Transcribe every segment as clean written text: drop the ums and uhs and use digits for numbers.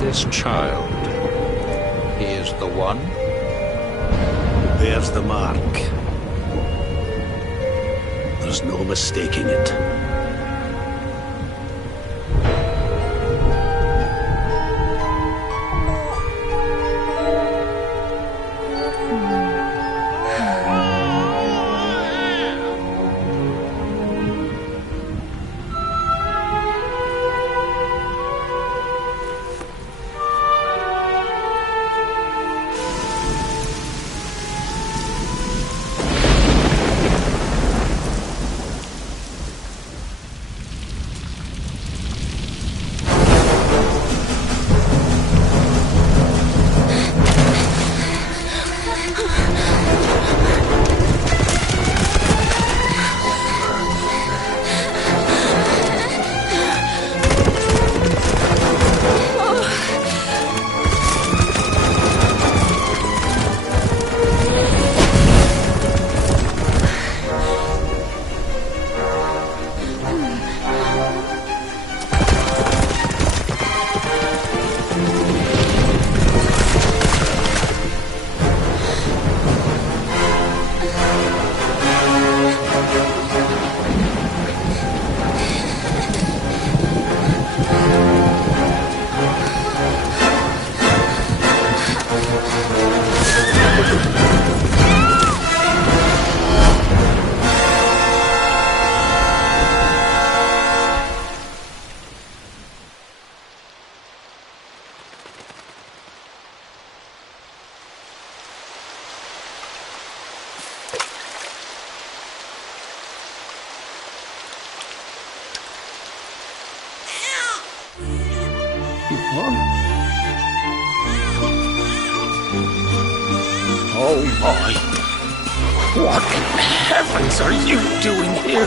This child, he is the one? There's the mark. There's no mistaking it. Oh my! What in heavens are you doing here?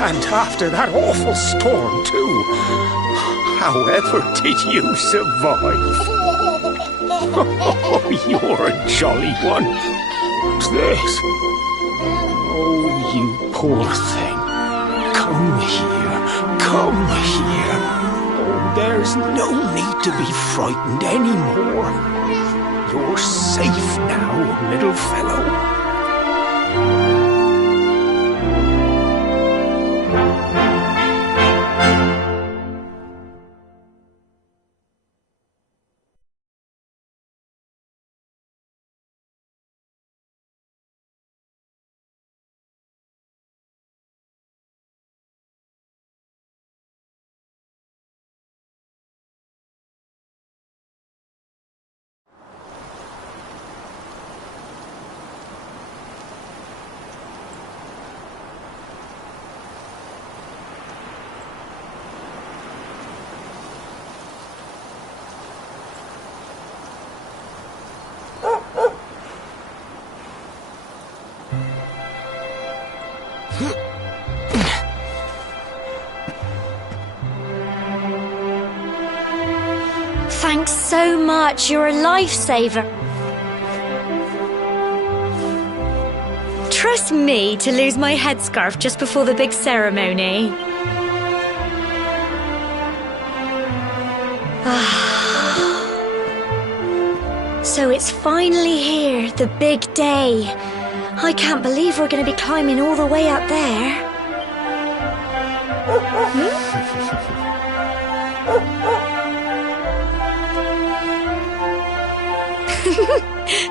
And after that awful storm, too. However did you survive? Oh, you're a jolly one. What's this? Oh, you poor thing. Come here. Come here. Oh, there's no need to be frightened anymore. You're safe now, little fellow. Thanks so much. You're a lifesaver. Trust It's me to lose my headscarf just before the big ceremony. So it's finally here, the big day. I can't believe we're going to be climbing all the way up there.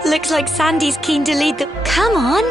Looks like Sandy's keen to lead the... Come on!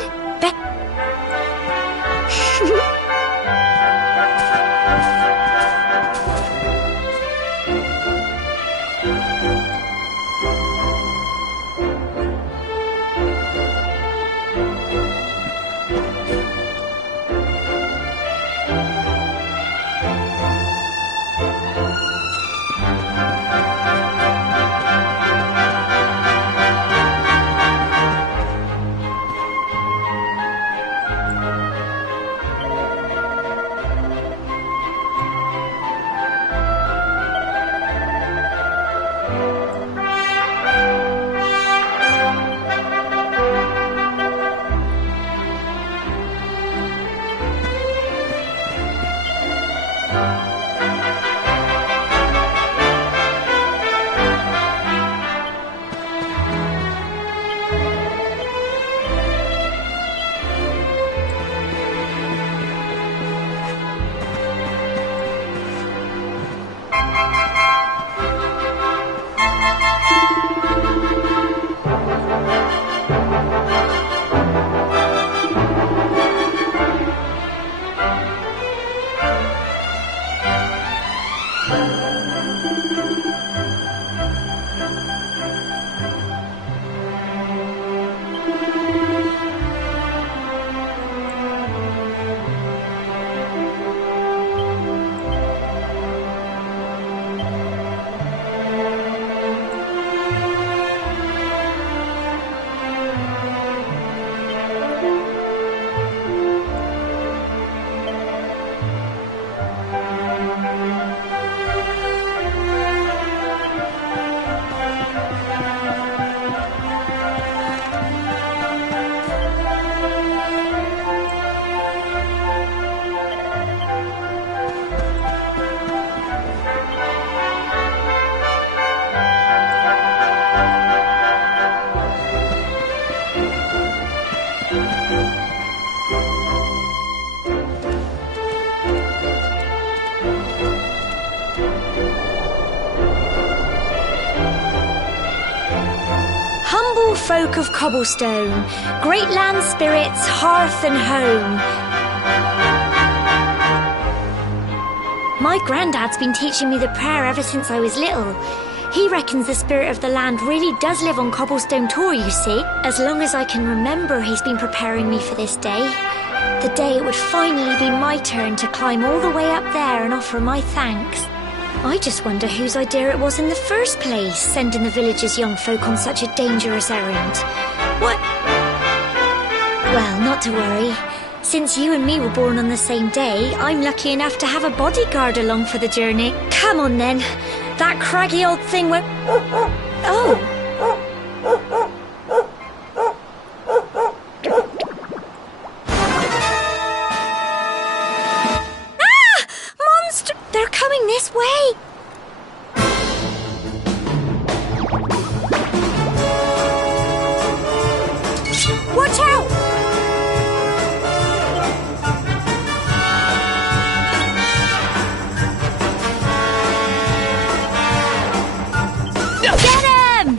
Humble folk of cobblestone, great land spirits, hearth and home. My granddad's been teaching me the prayer ever since I was little. He reckons the spirit of the land really does live on Cobblestone Tor, you see. As long as I can remember, he's been preparing me for this day. The day it would finally be my turn to climb all the way up there and offer my thanks. I just wonder whose idea it was in the first place, sending the village's young folk on such a dangerous errand. What? Well, not to worry. Since you and me were born on the same day, I'm lucky enough to have a bodyguard along for the journey. Come on then. That craggy old thing went... Oh! They're coming this way! Watch out! Get him!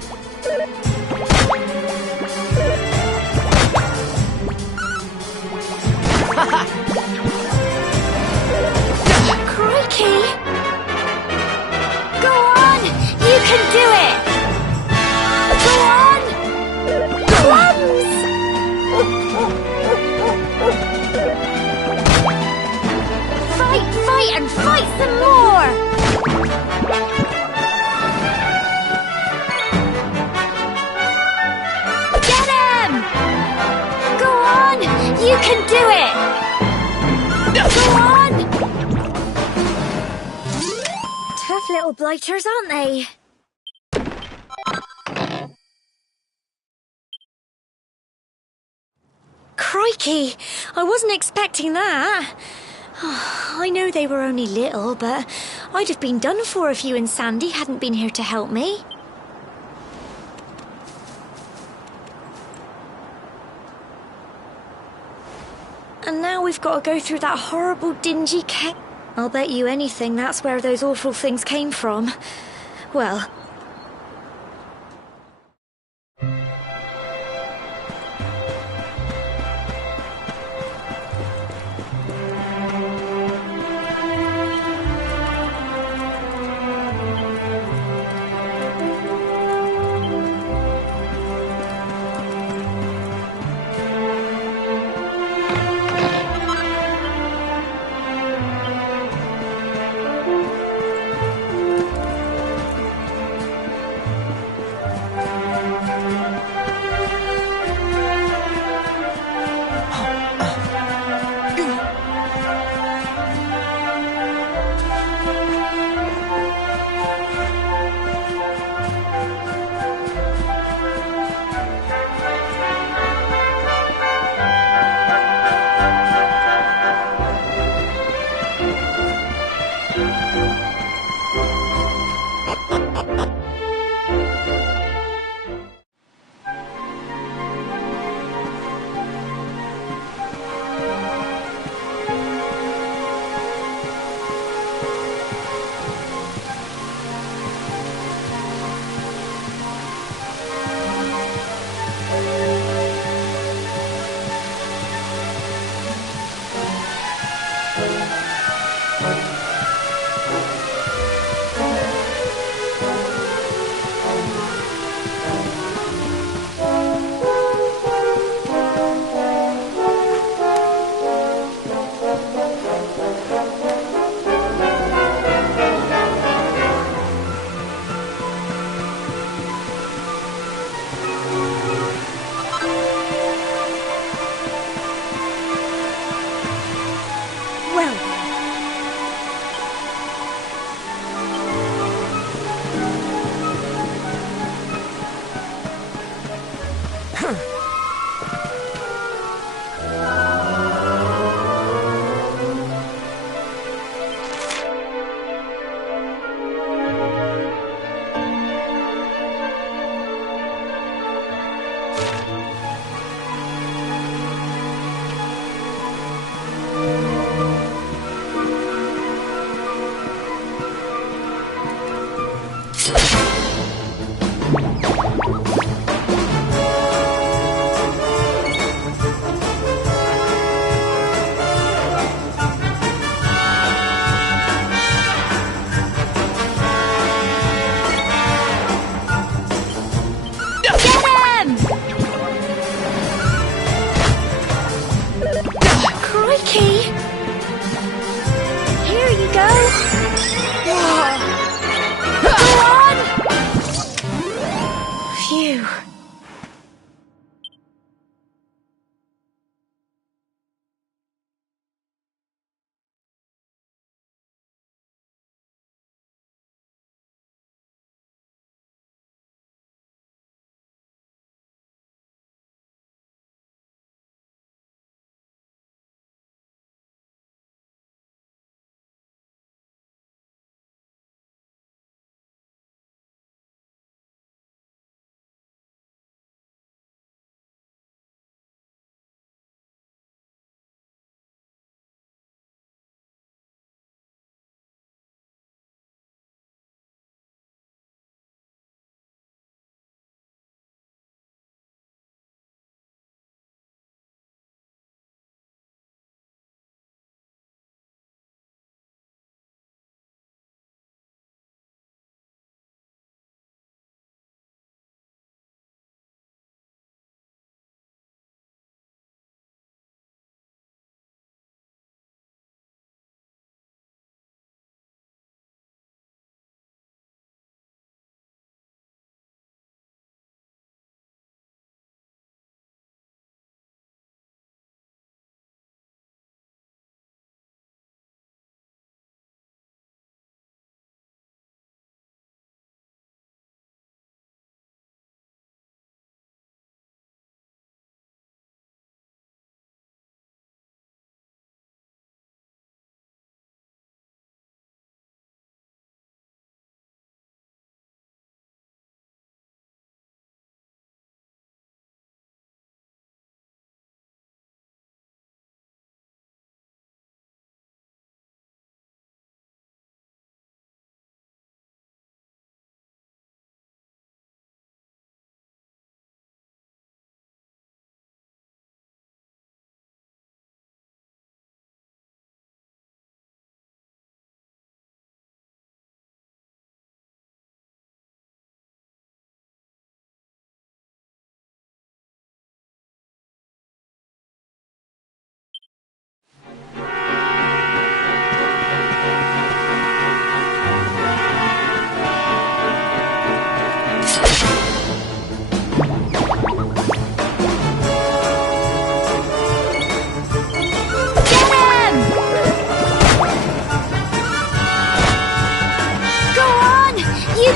Crikey! Go on! You can do it! Go on! Plums! Fight and fight some more! Get him! Go on! You can do it! Go on! Tough little blighters, aren't they? Crikey! I wasn't expecting that. I know they were only little, but I'd have been done for if you and Sandy hadn't been here to help me. And now we've got to go through that horrible, dingy cave. I'll bet you anything that's where those awful things came from. Well...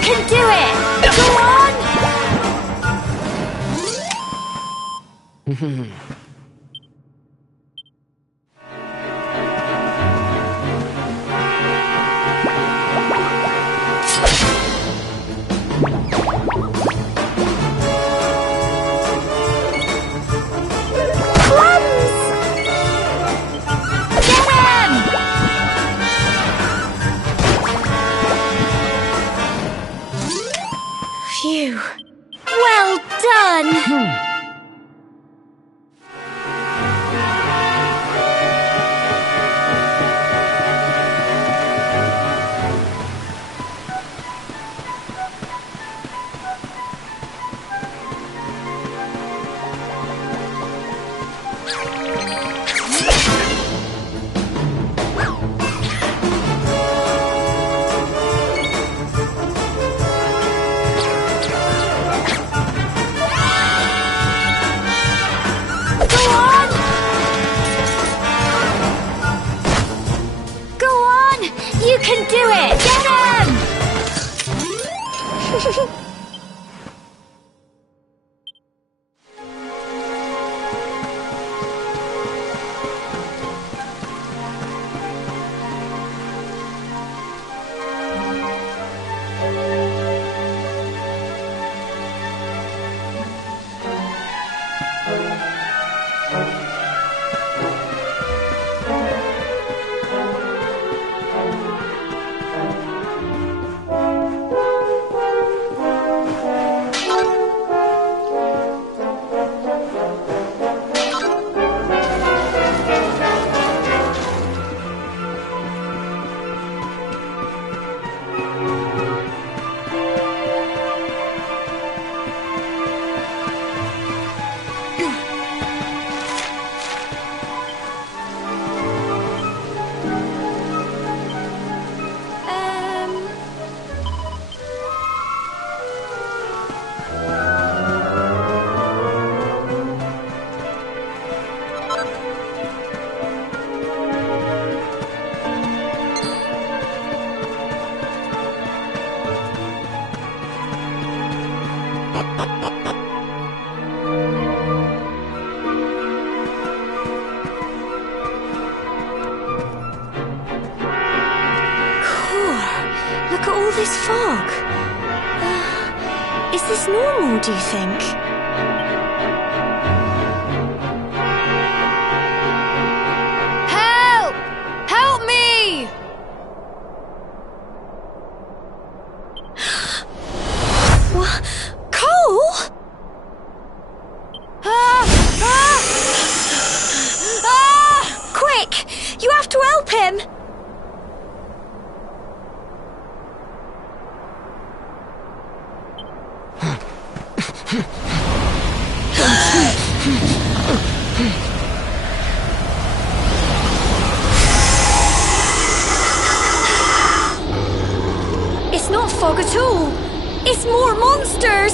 can do it! Go on! Phew. Well done! You can do it! Get him! Look at all this fog. Is this normal, do you think? Help! Help me! What? Cole? Quick! You have to help him! It's not fog at all. It's more monsters.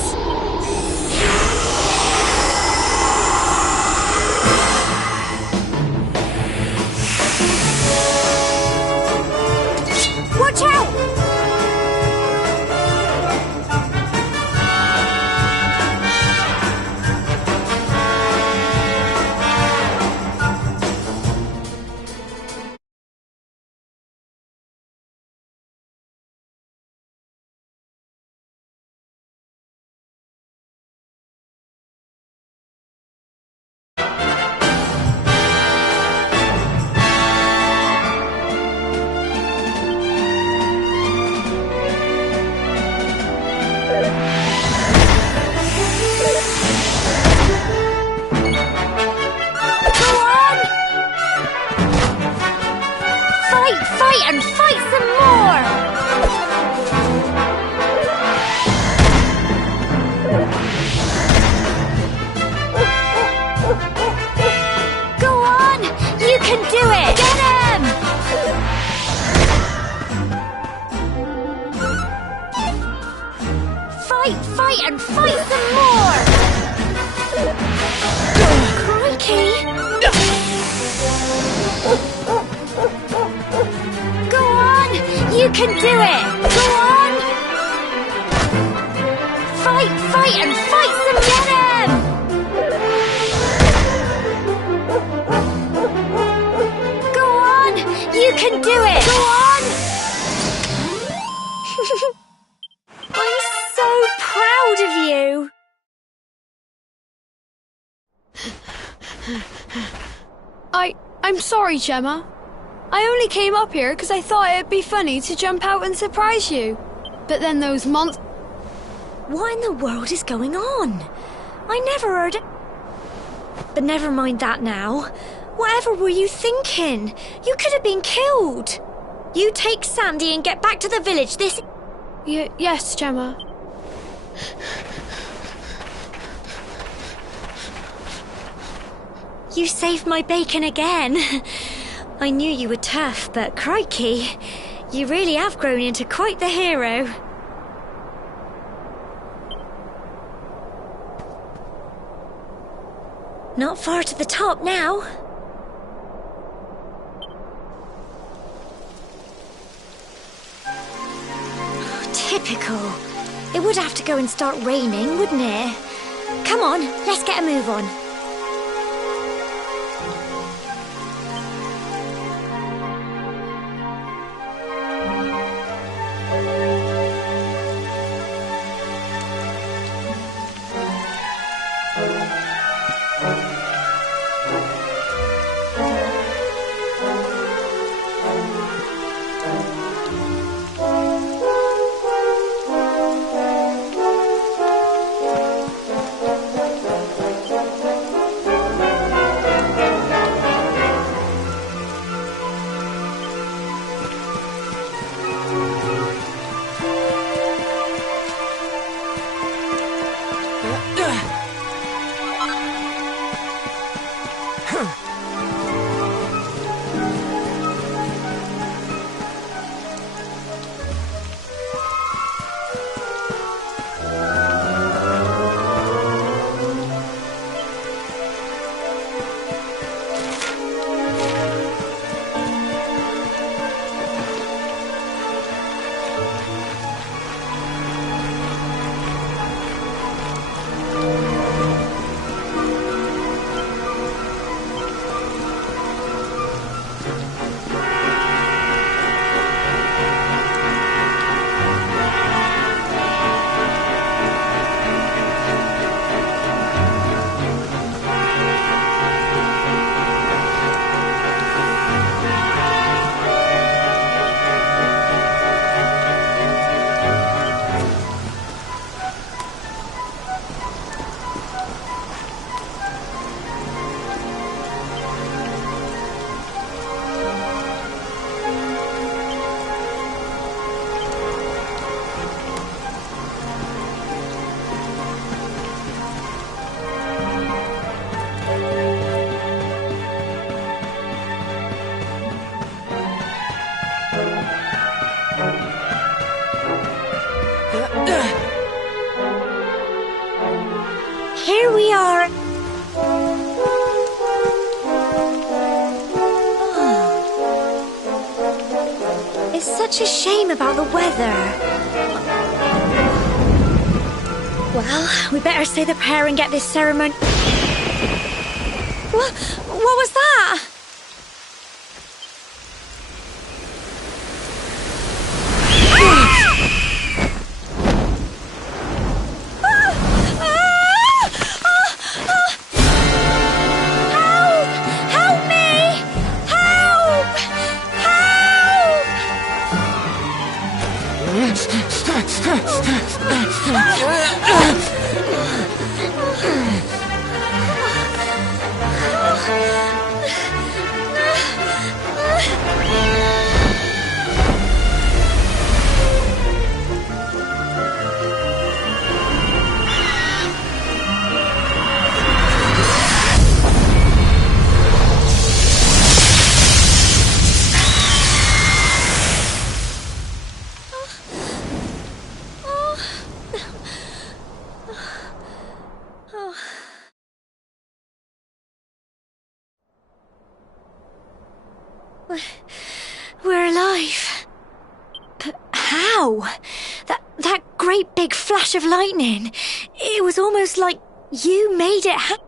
Watch out! Fight and fight some more! Go on! You can do it! Get him! Fight and fight some more! Crikey! You can do it! Go on! fight and fight some venom! Go on! You can do it! Go on! I'm so proud of you! I'm sorry, Gemma. I only came up here because I thought it'd be funny to jump out and surprise you. But then those monsters... What in the world is going on? I never heard it. But never mind that now. Whatever were you thinking? You could have been killed. You take Sandy and get back to the village this... Yes, Gemma. You saved my bacon again. I knew you were tough, but crikey, you really have grown into quite the hero. Not far to the top now. Typical. It would have to go and start raining, wouldn't it? Come on, let's get a move on. Here we are. Oh. It's such a shame about the weather. Well, we better say the prayer and get this ceremony... What was that? We're alive. But how? That great big flash of lightning. It It was almost like you made it happen.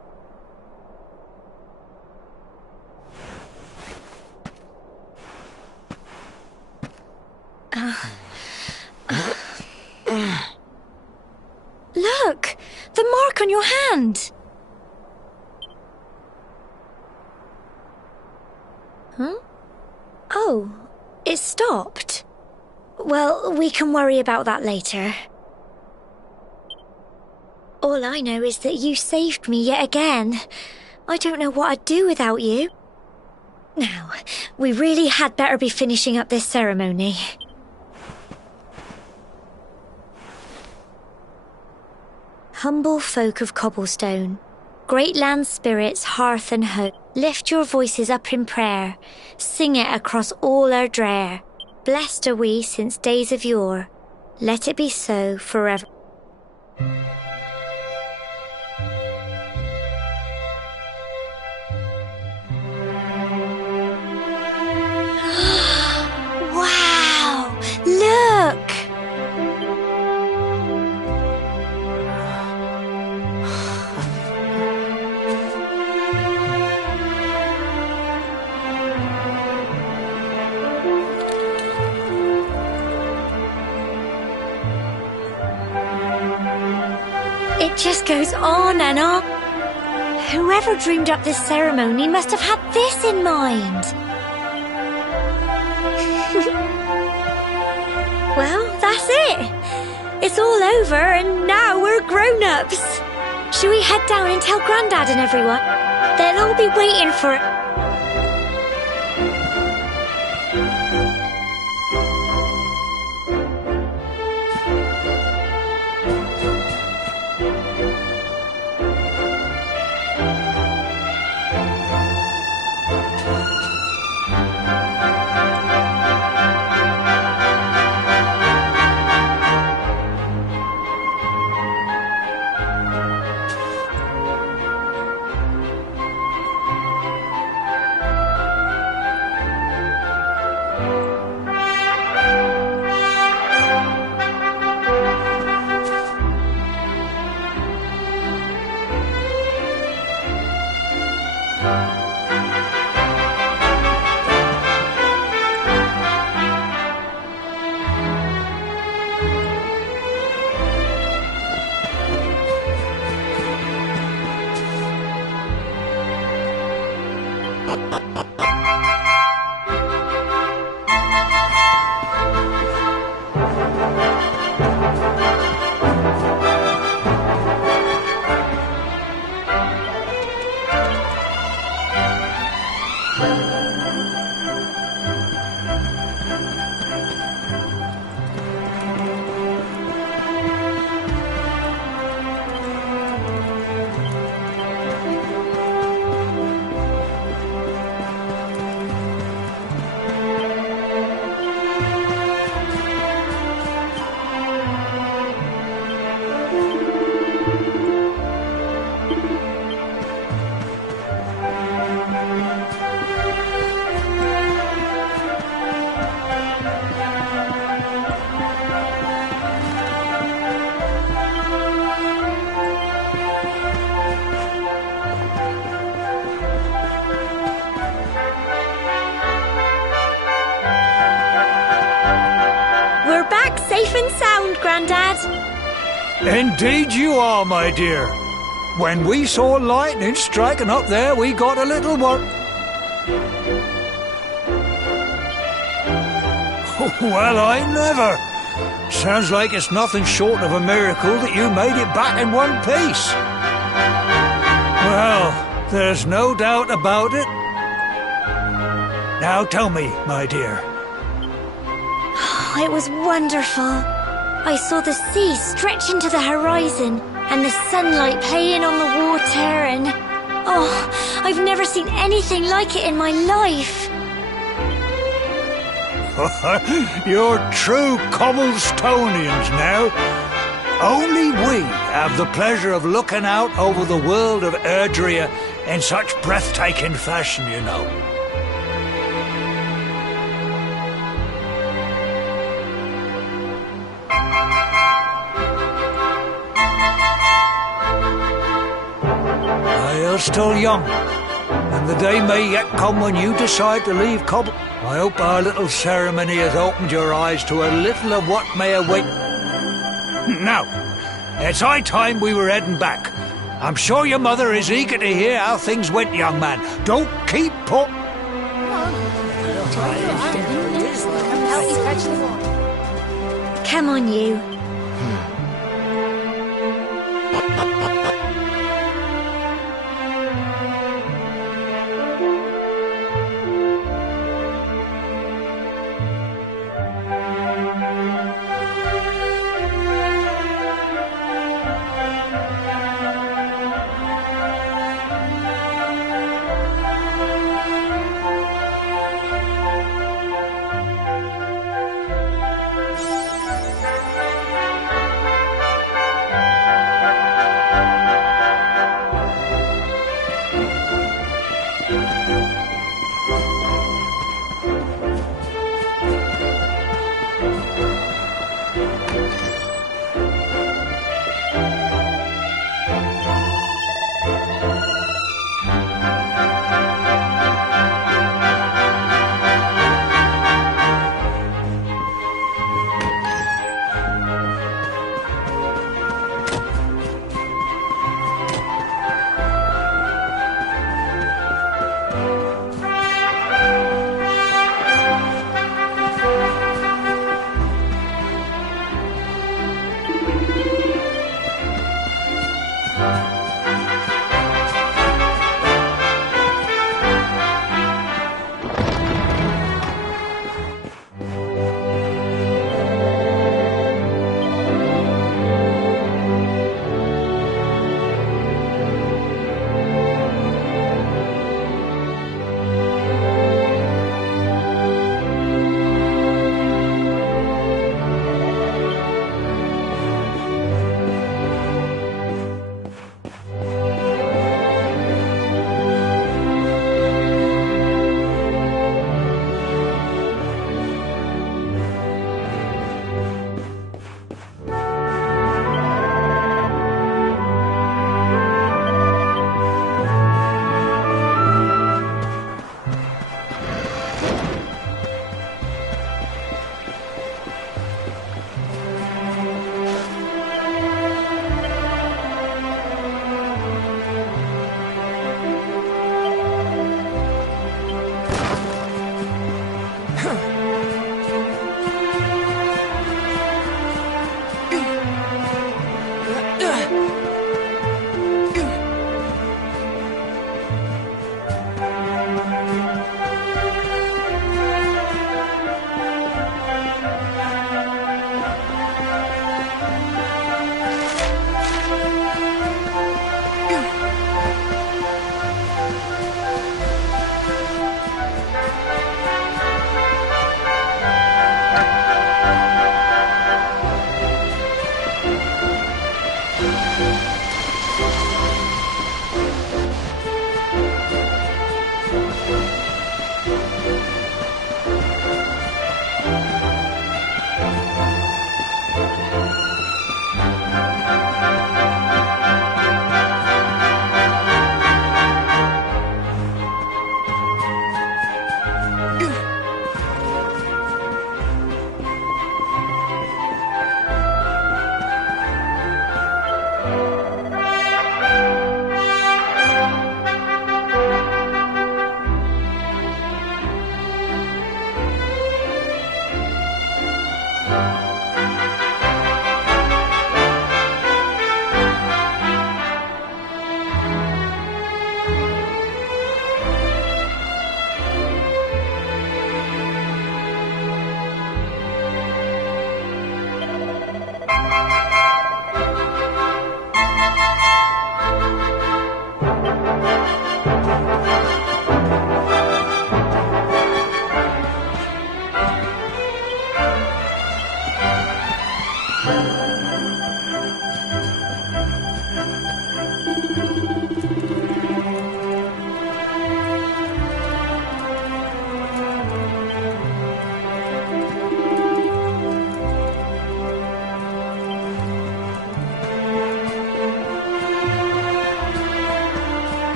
Look! The mark on your hand! Huh? Oh, it stopped. Well, we can worry about that later. All I know is that you saved me yet again. I don't know what I'd do without you. Now, we really had better be finishing up this ceremony. Humble folk of Cobblestone, great land spirits, hearth and hope, lift your voices up in prayer, sing it across all our drear. Blessed are we since days of yore, let it be so forever. Wow! Look! It just goes on and on. Whoever dreamed up this ceremony must have had this in mind. Well, that's it. It's all over and now we're grown-ups. Shall we head down and tell Grandad and everyone? They'll all be waiting for it. Safe and sound, Grandad. Indeed you are, my dear. When we saw lightning striking up there, we got a little work. Well, I never. Sounds like it's nothing short of a miracle that you made it back in one piece. Well, there's no doubt about it. Now tell me, my dear. It was wonderful. I saw the sea stretch into the horizon and the sunlight playing on the water and... Oh, I've never seen anything like it in my life. You're true Cobblestonians now. Only we have the pleasure of looking out over the world of Erdrea in such breathtaking fashion, you know. You're still young, and the day may yet come when you decide to leave Cobble. I hope our little ceremony has opened your eyes to a little of what may await. Now, it's high time we were heading back. I'm sure your mother is eager to hear how things went, young man. Don't keep put. Come on, you.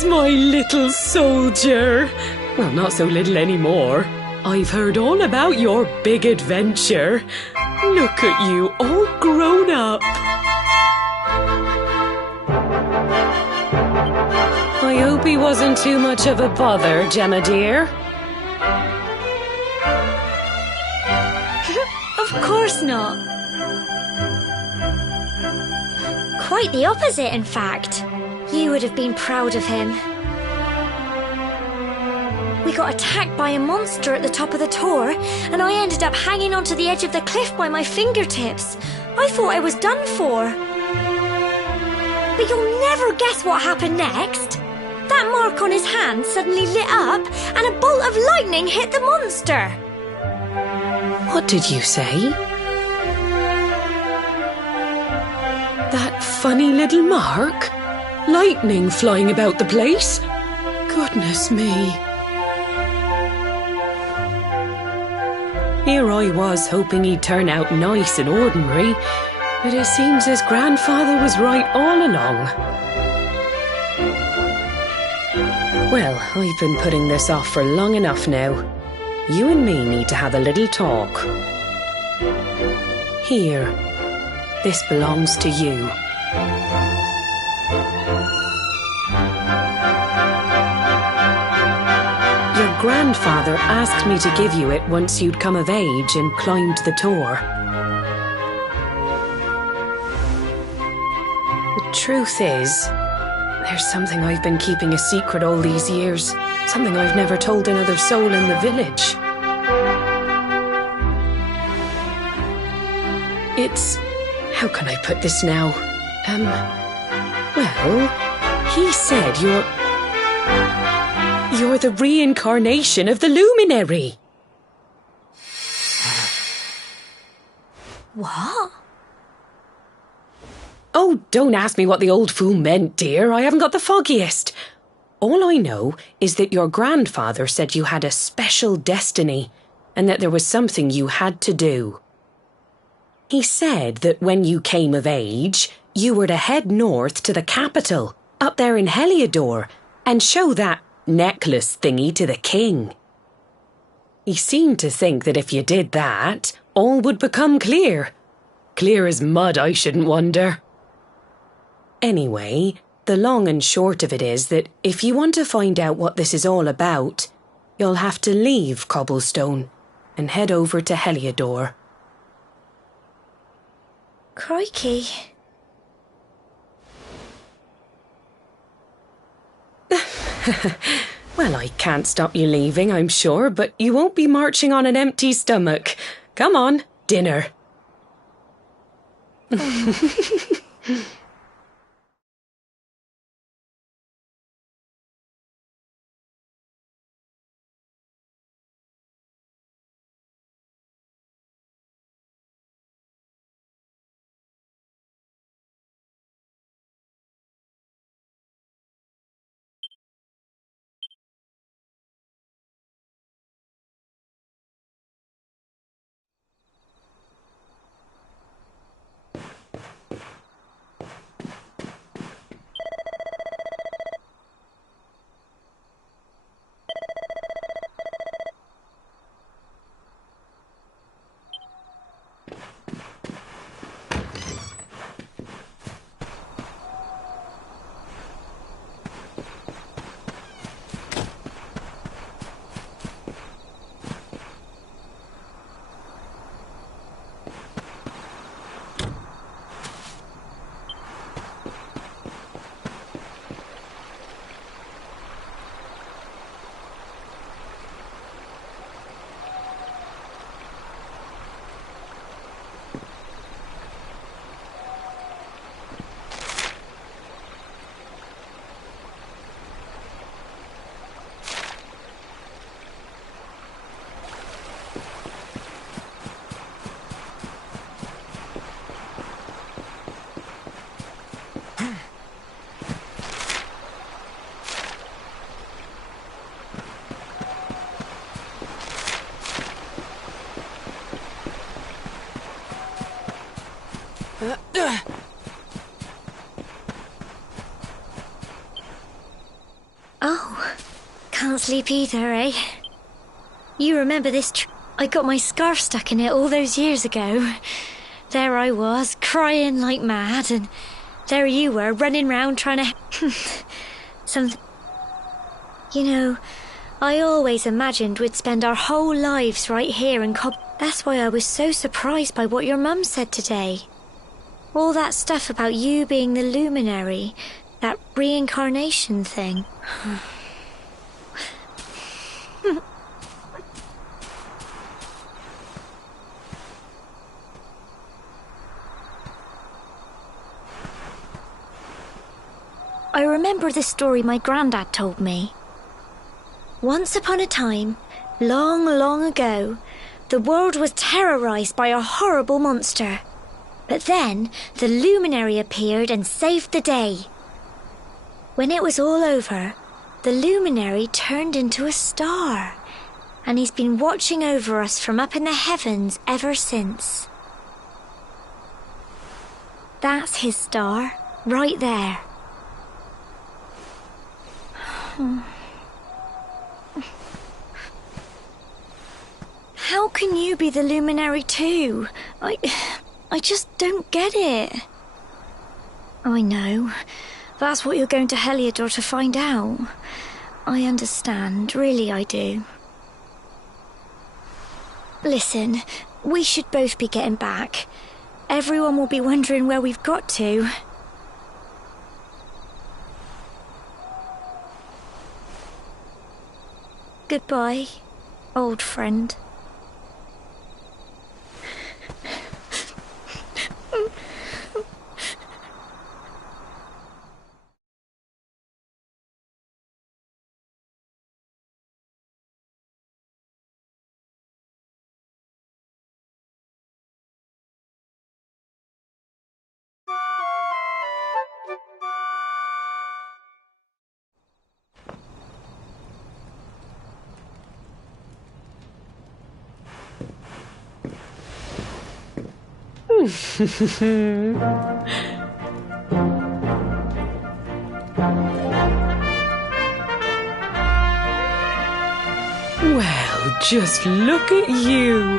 there's my little soldier. Well, not so little anymore. I've heard all about your big adventure. Look at you, all grown up. I hope he wasn't too much of a bother, Gemma dear. Of course not. Quite the opposite, in fact. You would have been proud of him. We got attacked by a monster at the top of the tor, and I ended up hanging onto the edge of the cliff by my fingertips. I thought I was done for. But you'll never guess what happened next. That mark on his hand suddenly lit up, and a bolt of lightning hit the monster. What did you say? That funny little mark? Lightning flying about the place? Goodness me. Here I was hoping he'd turn out nice and ordinary, but it seems his grandfather was right all along. Well, I've been putting this off for long enough now. You and me need to have a little talk. Here, this belongs to you. Your grandfather asked me to give you it once you'd come of age and climbed the tor. The truth is, there's something I've been keeping a secret all these years. Something I've never told another soul in the village. It's... how can I put this now? Well, he said you're the reincarnation of the luminary. What? Oh, don't ask me what the old fool meant, dear. I haven't got the foggiest. All I know is that your grandfather said you had a special destiny and that there was something you had to do. He said that when you came of age, you were to head north to the capital, up there in Heliodor, and show that necklace thingy to the king. He seemed to think that if you did that, all would become clear. Clear as mud, I shouldn't wonder. Anyway, the long and short of it is that if you want to find out what this is all about, you'll have to leave Cobblestone and head over to Heliodor. Crikey. Well, I can't stop you leaving, I'm sure, but you won't be marching on an empty stomach. Come on, dinner. can't sleep either, eh? You remember this I got my scarf stuck in it all those years ago. There I was, crying like mad, and there you were, running round trying to... You know, I always imagined we'd spend our whole lives right here in That's why I was so surprised by what your mum said today. All that stuff about you being the luminary, that reincarnation thing. I remember the story my granddad told me. Once upon a time, long, long ago, the world was terrorized by a horrible monster. But then the luminary appeared and saved the day. When it was all over, the luminary turned into a star, and he's been watching over us from up in the heavens ever since. That's his star, right there. How can you be the luminary too? I just don't get it. I know. That's what you're going to Heliodor to find out. I understand, really I do. Listen, we should both be getting back. Everyone will be wondering where we've got to. Goodbye, old friend. Well, just look at you.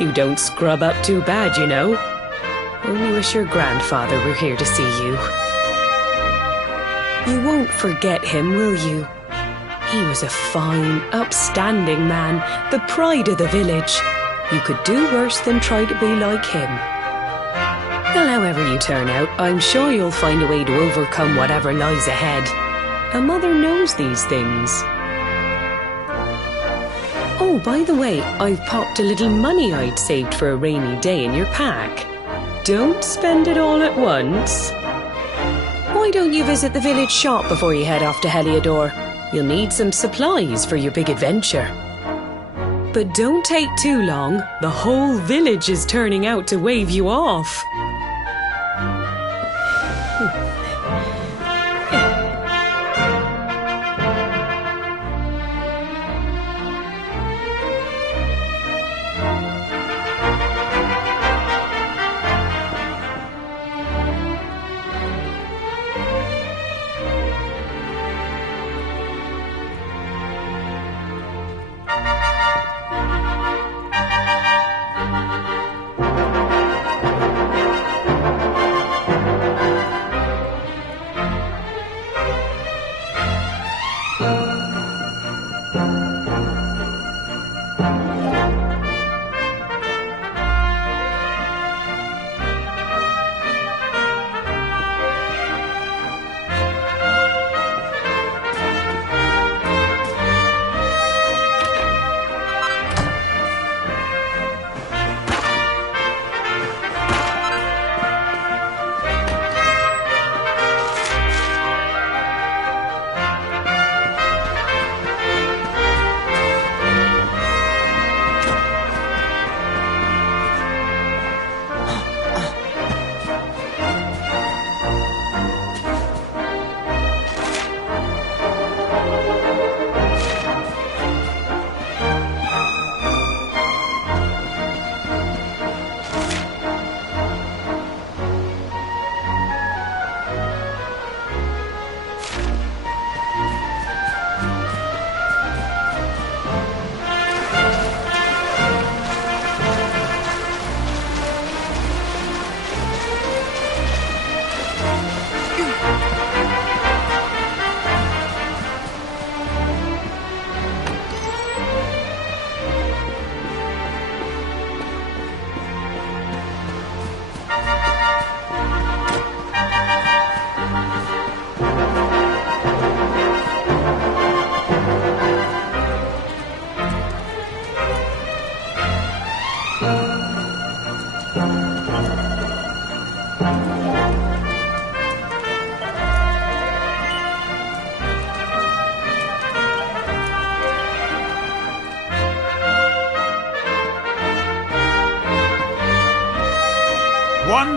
You don't scrub up too bad, you know. Only wish your grandfather were here to see you. You won't forget him, will you? He was a fine, upstanding man, the pride of the village. You could do worse than try to be like him. Well, however you turn out, I'm sure you'll find a way to overcome whatever lies ahead. A mother knows these things. Oh, by the way, I've popped a little money I'd saved for a rainy day in your pack. Don't spend it all at once. Why don't you visit the village shop before you head off to Heliodor? You'll need some supplies for your big adventure. But don't take too long. The whole village is turning out to wave you off.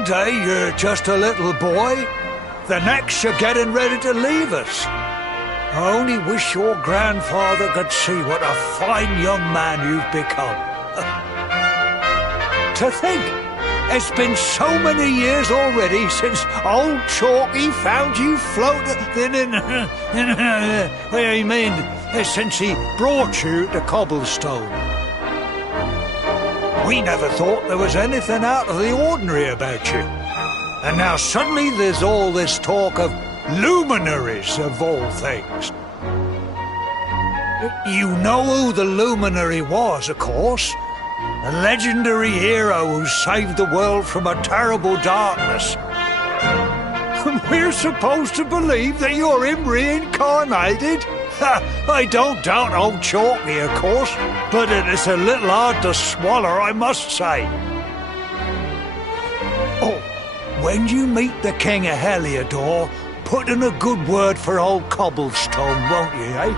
one day you're just a little boy, the next you're getting ready to leave us. I only wish your grandfather could see what a fine young man you've become. To think, it's been so many years already since old Chalky found you floating since he brought you to Cobblestone. We never thought there was anything out of the ordinary about you. And now suddenly there's all this talk of luminaries, of all things. You know who the luminary was, of course. A legendary hero who saved the world from a terrible darkness. We're supposed to believe that you're him reincarnated? I don't doubt old Chalky, of course, but it's a little hard to swallow, I must say. Oh, when you meet the King of Heliodor, put in a good word for old Cobblestone, won't you, eh?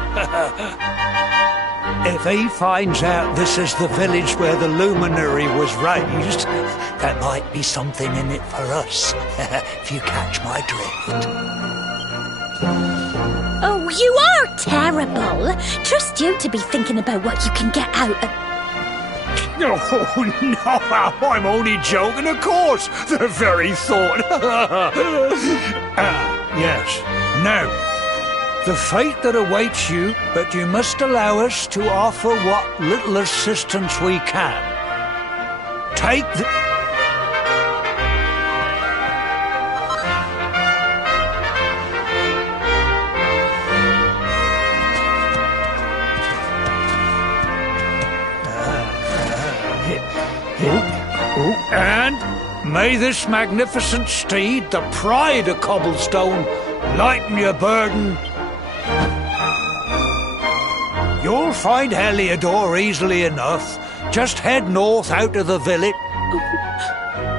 If he finds out this is the village where the luminary was raised, there might be something in it for us, if you catch my drift. Oh, you are terrible. Trust you to be thinking about what you can get out of... Oh, no, I'm only joking, of course. The very thought. Yes. Now, the fate that awaits you, but you must allow us to offer what little assistance we can. Take the... And may this magnificent steed, the pride of Cobblestone, lighten your burden. You'll find Heliodor easily enough. Just head north out of the village.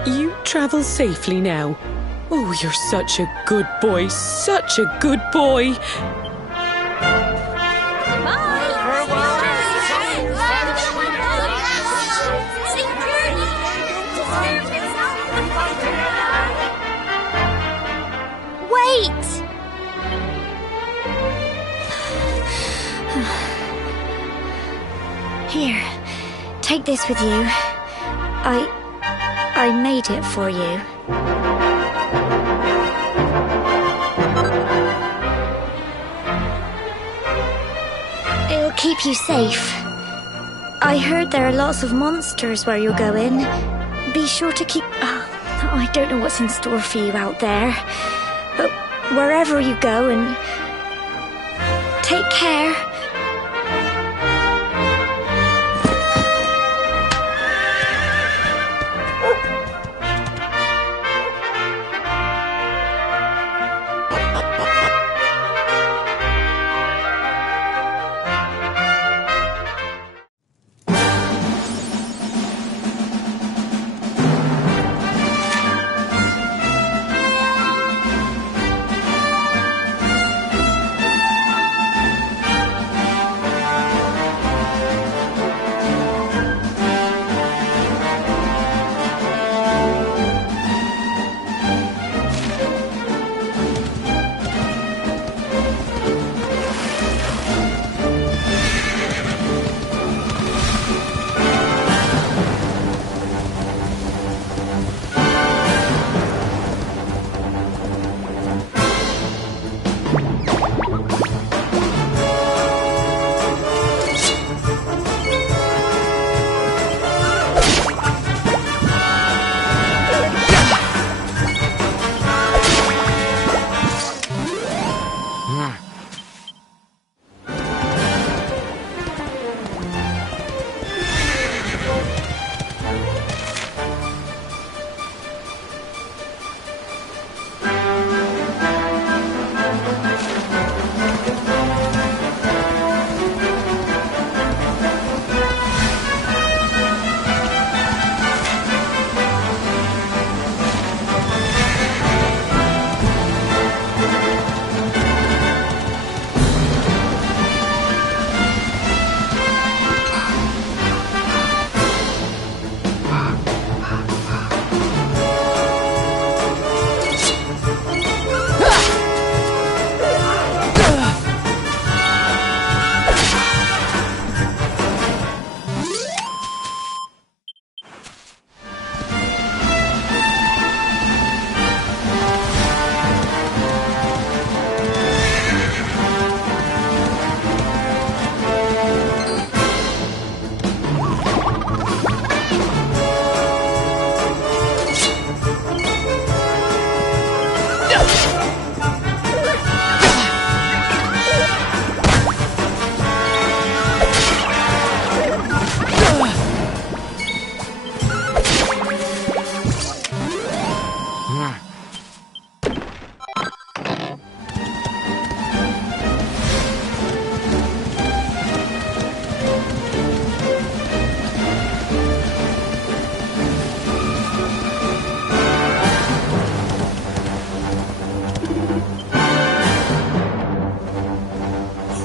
You travel safely now. Oh, you're such a good boy, such a good boy. Here, take this with you. I made it for you. It'll keep you safe. I heard there are lots of monsters where you're going. Be sure to keep... I don't know what's in store for you out there. But wherever you go, and take care.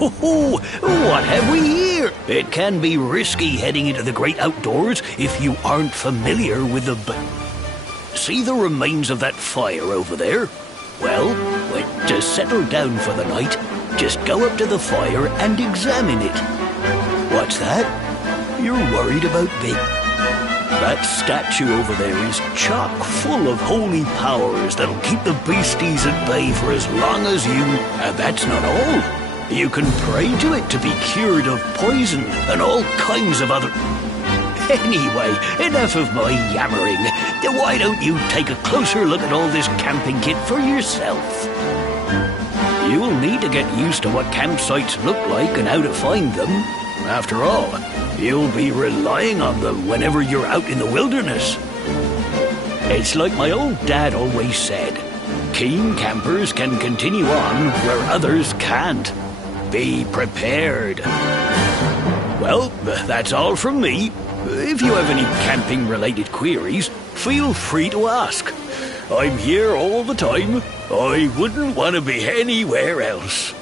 Oh, what have we here? It can be risky heading into the great outdoors if you aren't familiar with the... See the remains of that fire over there? Well, to settle down for the night, just go up to the fire and examine it. What's that? You're worried about me? That statue over there is chock full of holy powers that'll keep the beasties at bay for as long as you... And that's not all. You can pray to it to be cured of poison and all kinds of other... Anyway, enough of my yammering. Why don't you take a closer look at all this camping kit for yourself? You'll need to get used to what campsites look like and how to find them. After all, you'll be relying on them whenever you're out in the wilderness. It's like my old dad always said, keen campers can continue on where others can't. Be prepared. Well, that's all from me. If you have any camping-related queries, feel free to ask. I'm here all the time. I wouldn't want to be anywhere else.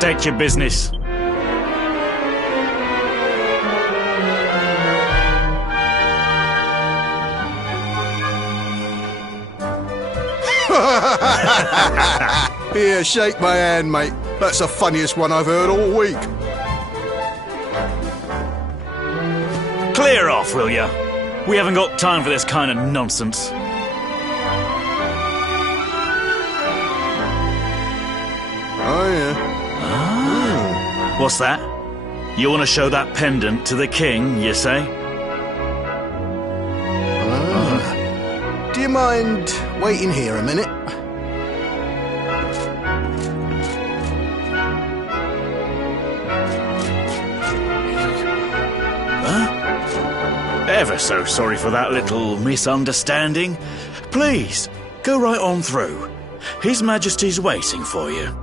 state your business. Here, shake my hand, mate. That's the funniest one I've heard all week. Clear off, will ya? We haven't got time for this kind of nonsense. Oh, yeah. What's that? You want to show that pendant to the king, you say? Do you mind waiting here a minute? Ever so sorry for that little misunderstanding. Please, go right on through. His Majesty's waiting for you.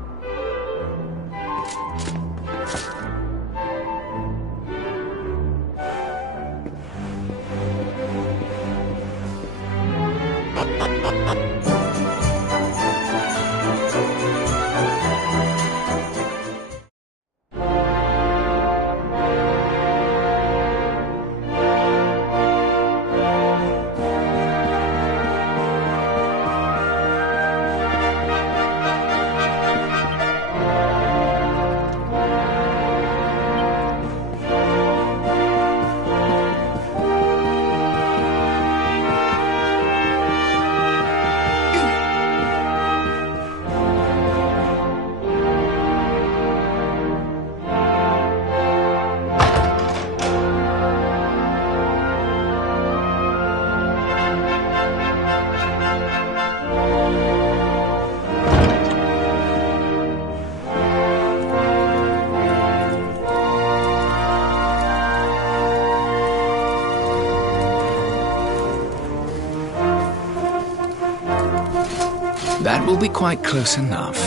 That will be quite close enough.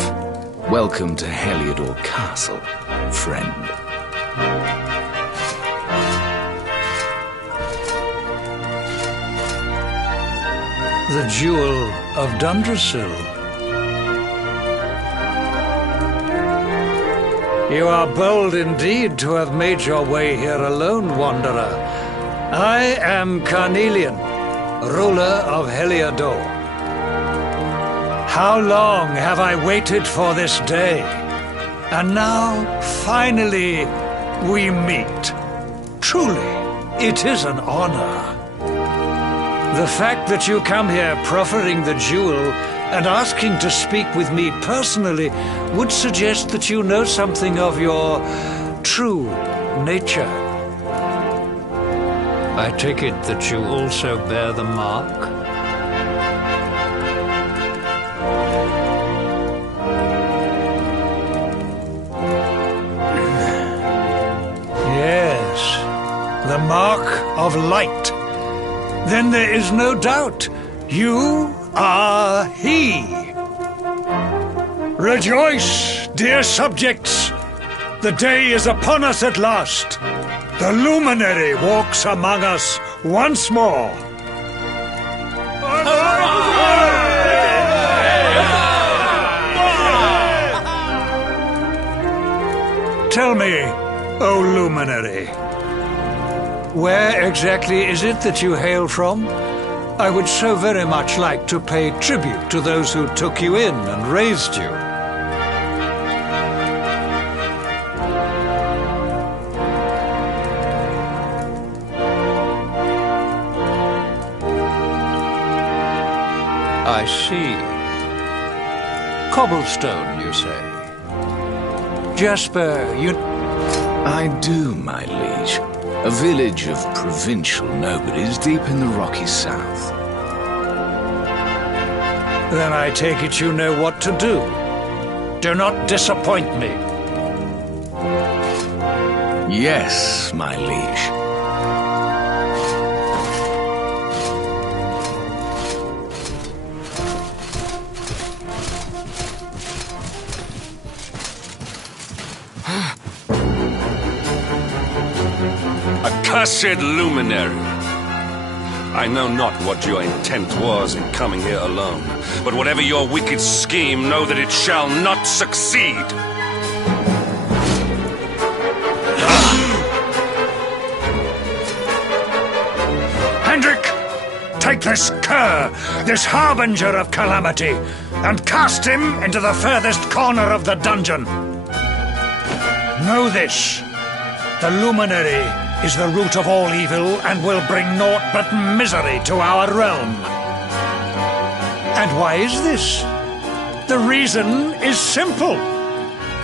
Welcome to Heliodor Castle, friend. The Jewel of Dundrasil. You are bold indeed to have made your way here alone, wanderer. I am Carnelian, ruler of Heliodor. How long have I waited for this day? And now, finally, we meet. Truly, it is an honor. The fact that you come here proffering the jewel and asking to speak with me personally would suggest that you know something of your true nature. I take it that you also bear the mark? The mark of light. Then there is no doubt. You are he. Rejoice, dear subjects. The day is upon us at last. The luminary walks among us once more. Tell me, O luminary, where exactly is it that you hail from? I would so very much like to pay tribute to those who took you in and raised you. I see. Cobblestone, you say? Jasper, you... I do, my liege. A village of provincial nobodies deep in the rocky south. Then I take it you know what to do. Do not disappoint me. Yes, my liege. Accursed luminary! I know not what your intent was in coming here alone, but whatever your wicked scheme, know that it shall not succeed! Take this cur, this harbinger of calamity, and cast him into the furthest corner of the dungeon. Know this. The luminary is the root of all evil and will bring naught but misery to our realm. And why is this? The reason is simple.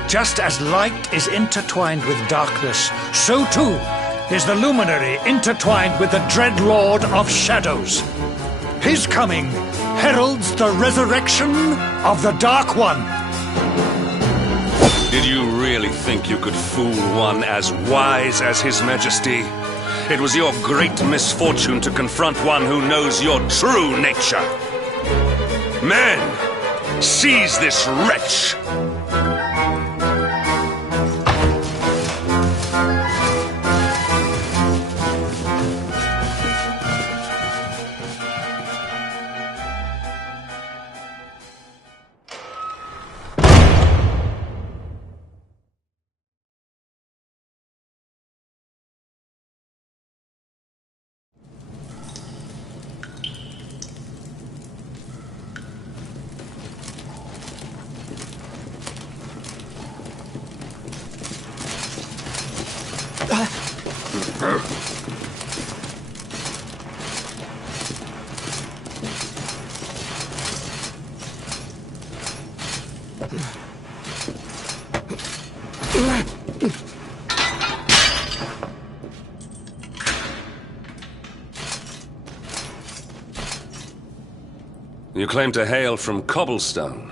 Just as light is intertwined with darkness, so too is the luminary intertwined with the dread Lord of Shadows. His coming heralds the resurrection of the Dark One. Did you really think you could fool one as wise as His Majesty? It was your great misfortune to confront one who knows your true nature. Men, seize this wretch! You claim to hail from Cobblestone.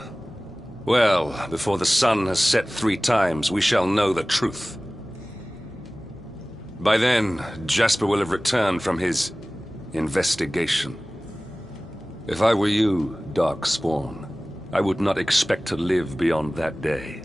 Well, before the sun has set 3 times, we shall know the truth. By then, Jasper will have returned from his investigation. If I were you, Darkspawn, I would not expect to live beyond that day.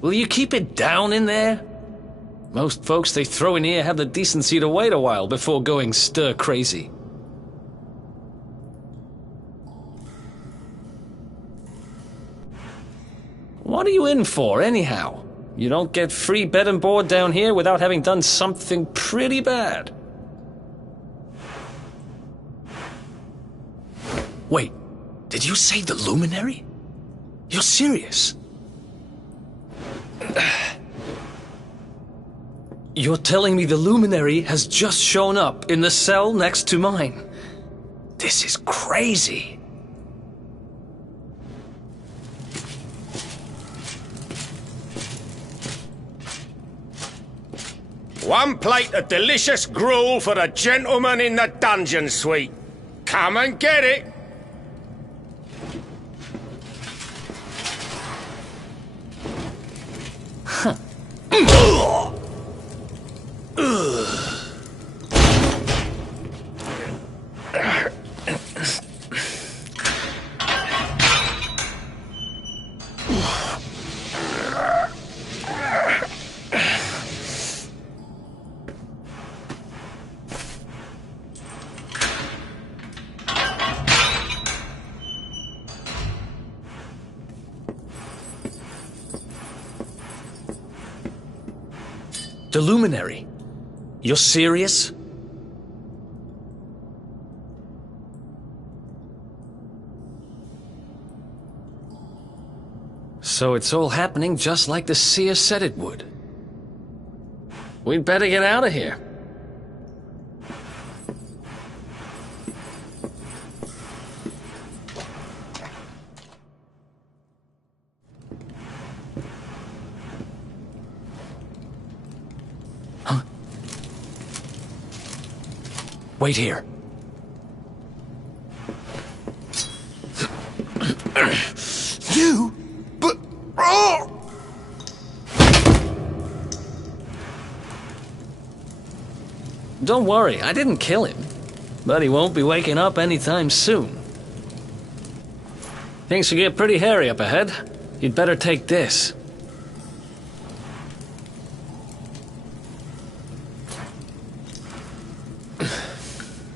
Will you keep it down in there? Most folks they throw in here have the decency to wait a while before going stir-crazy. What are you in for, anyhow? You don't get free bed and board down here without having done something pretty bad. Wait, did you say the Luminary? You're serious? You're telling me the Luminary has just shown up in the cell next to mine? This is crazy. One plate of delicious gruel for the gentleman in the dungeon suite. Come and get it. The Luminary? You're serious? So it's all happening just like the seer said it would. We'd better get out of here. Wait here. Don't worry, I didn't kill him. But he won't be waking up anytime soon. Things will get pretty hairy up ahead. You'd better take this.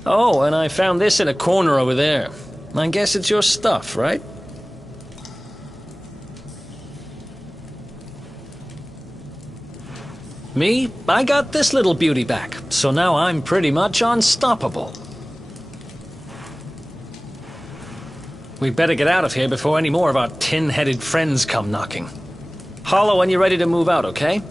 Oh, and I found this in a corner over there. I guess it's your stuff, right? Me, I got this little beauty back, so now I'm pretty much unstoppable. We'd better get out of here before any more of our tin-headed friends come knocking. Holler when you're ready to move out, okay?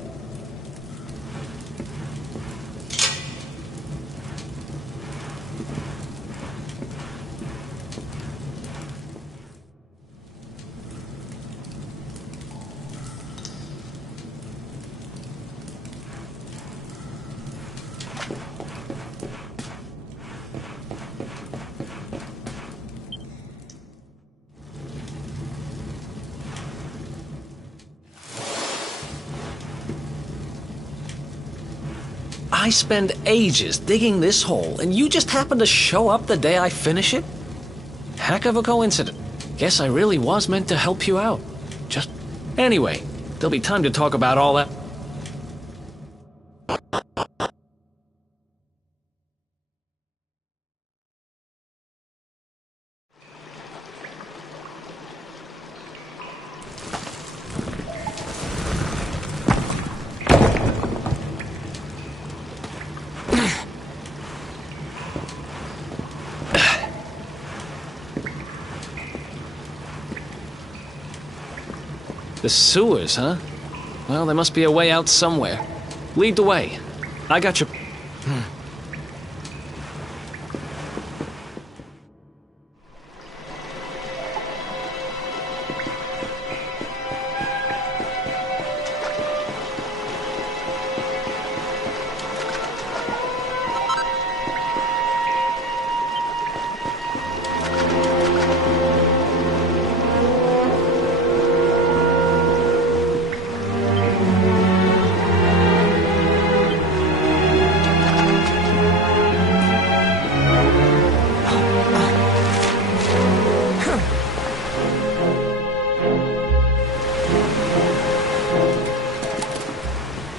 I spend ages digging this hole, and you just happen to show up the day I finish it? Heck of a coincidence. Guess I really was meant to help you out. Just... Anyway, there'll be time to talk about all that. The sewers, huh? Well, there must be a way out somewhere. Lead the way. I got your...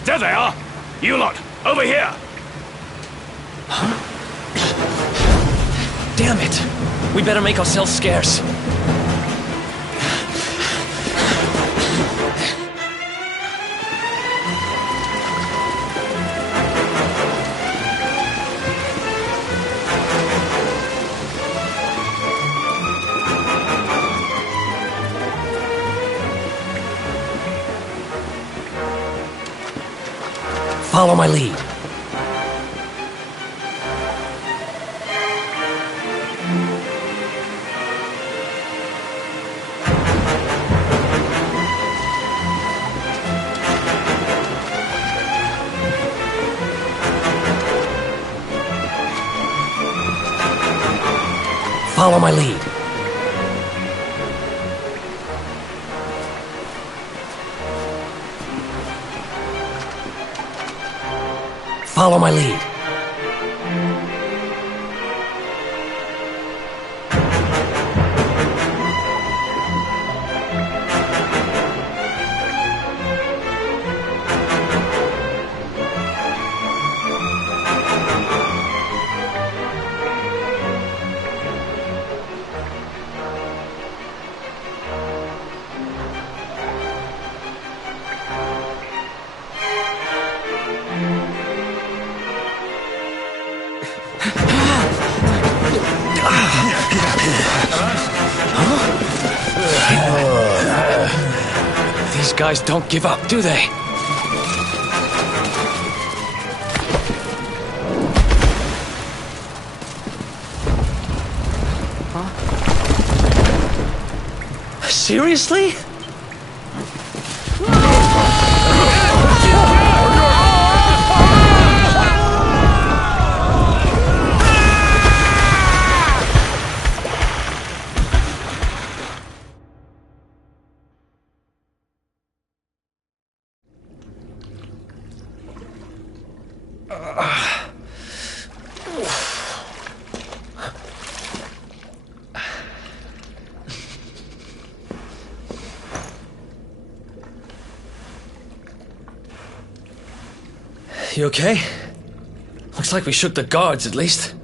There they are! You lot, over here! Huh? Damn it! We better make ourselves scarce. Follow my lead. Follow my lead. Follow my lead. These guys don't give up, do they? Huh? Seriously? You okay? Looks like we shook the guards, at least.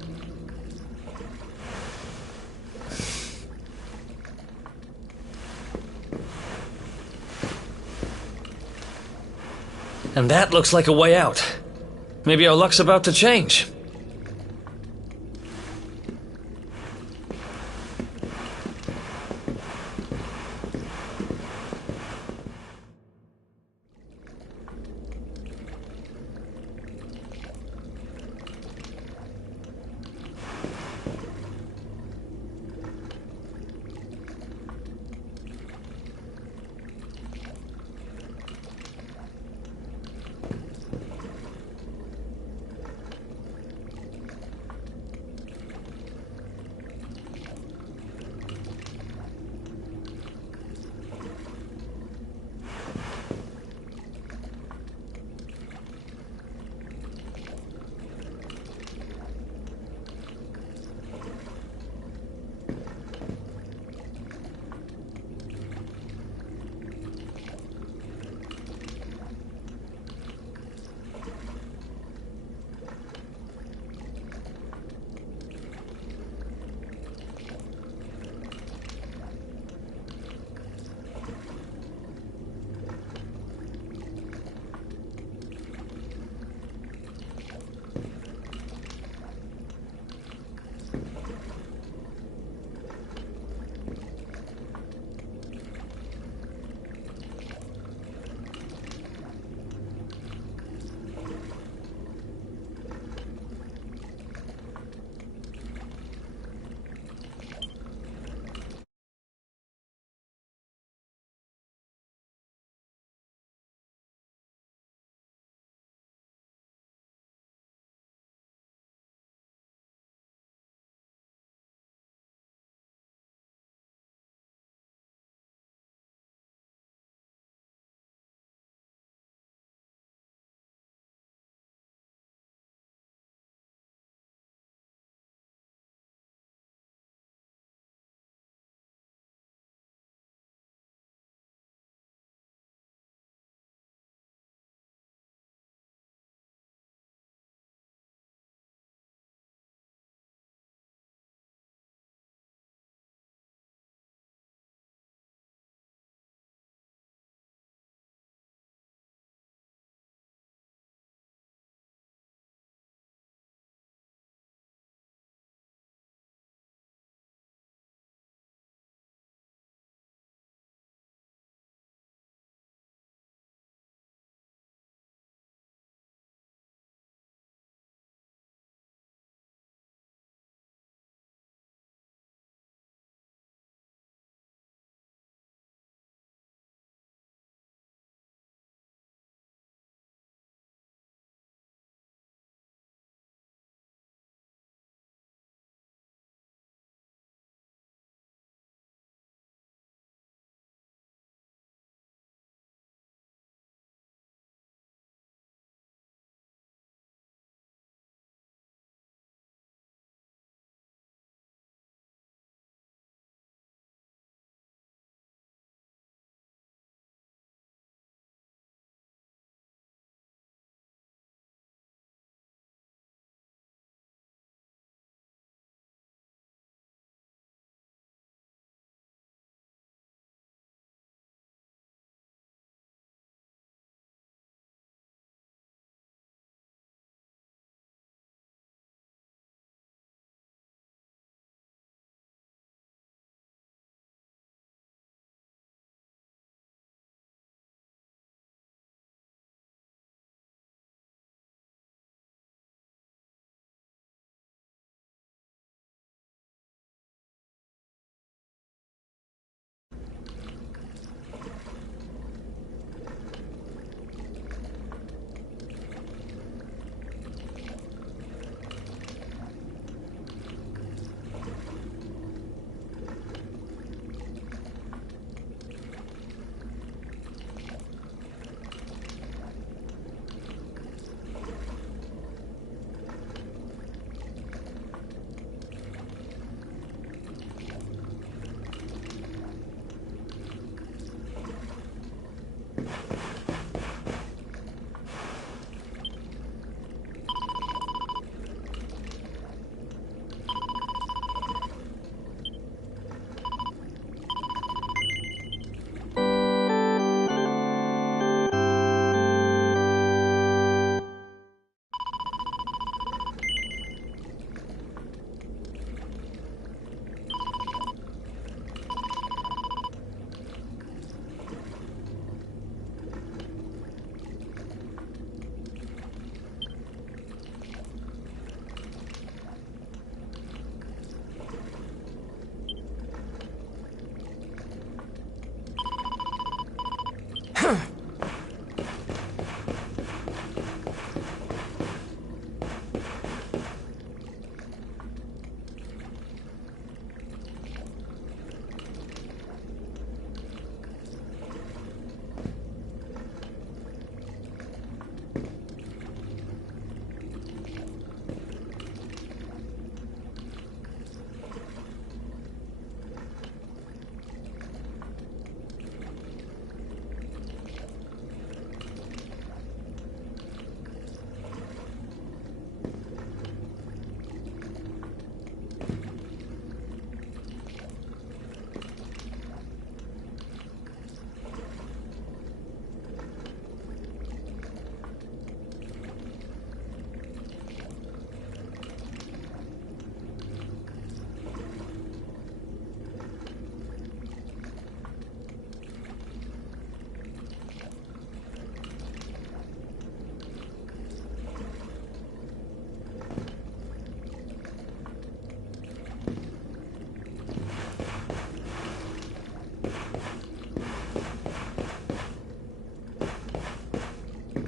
And that looks like a way out. Maybe our luck's about to change.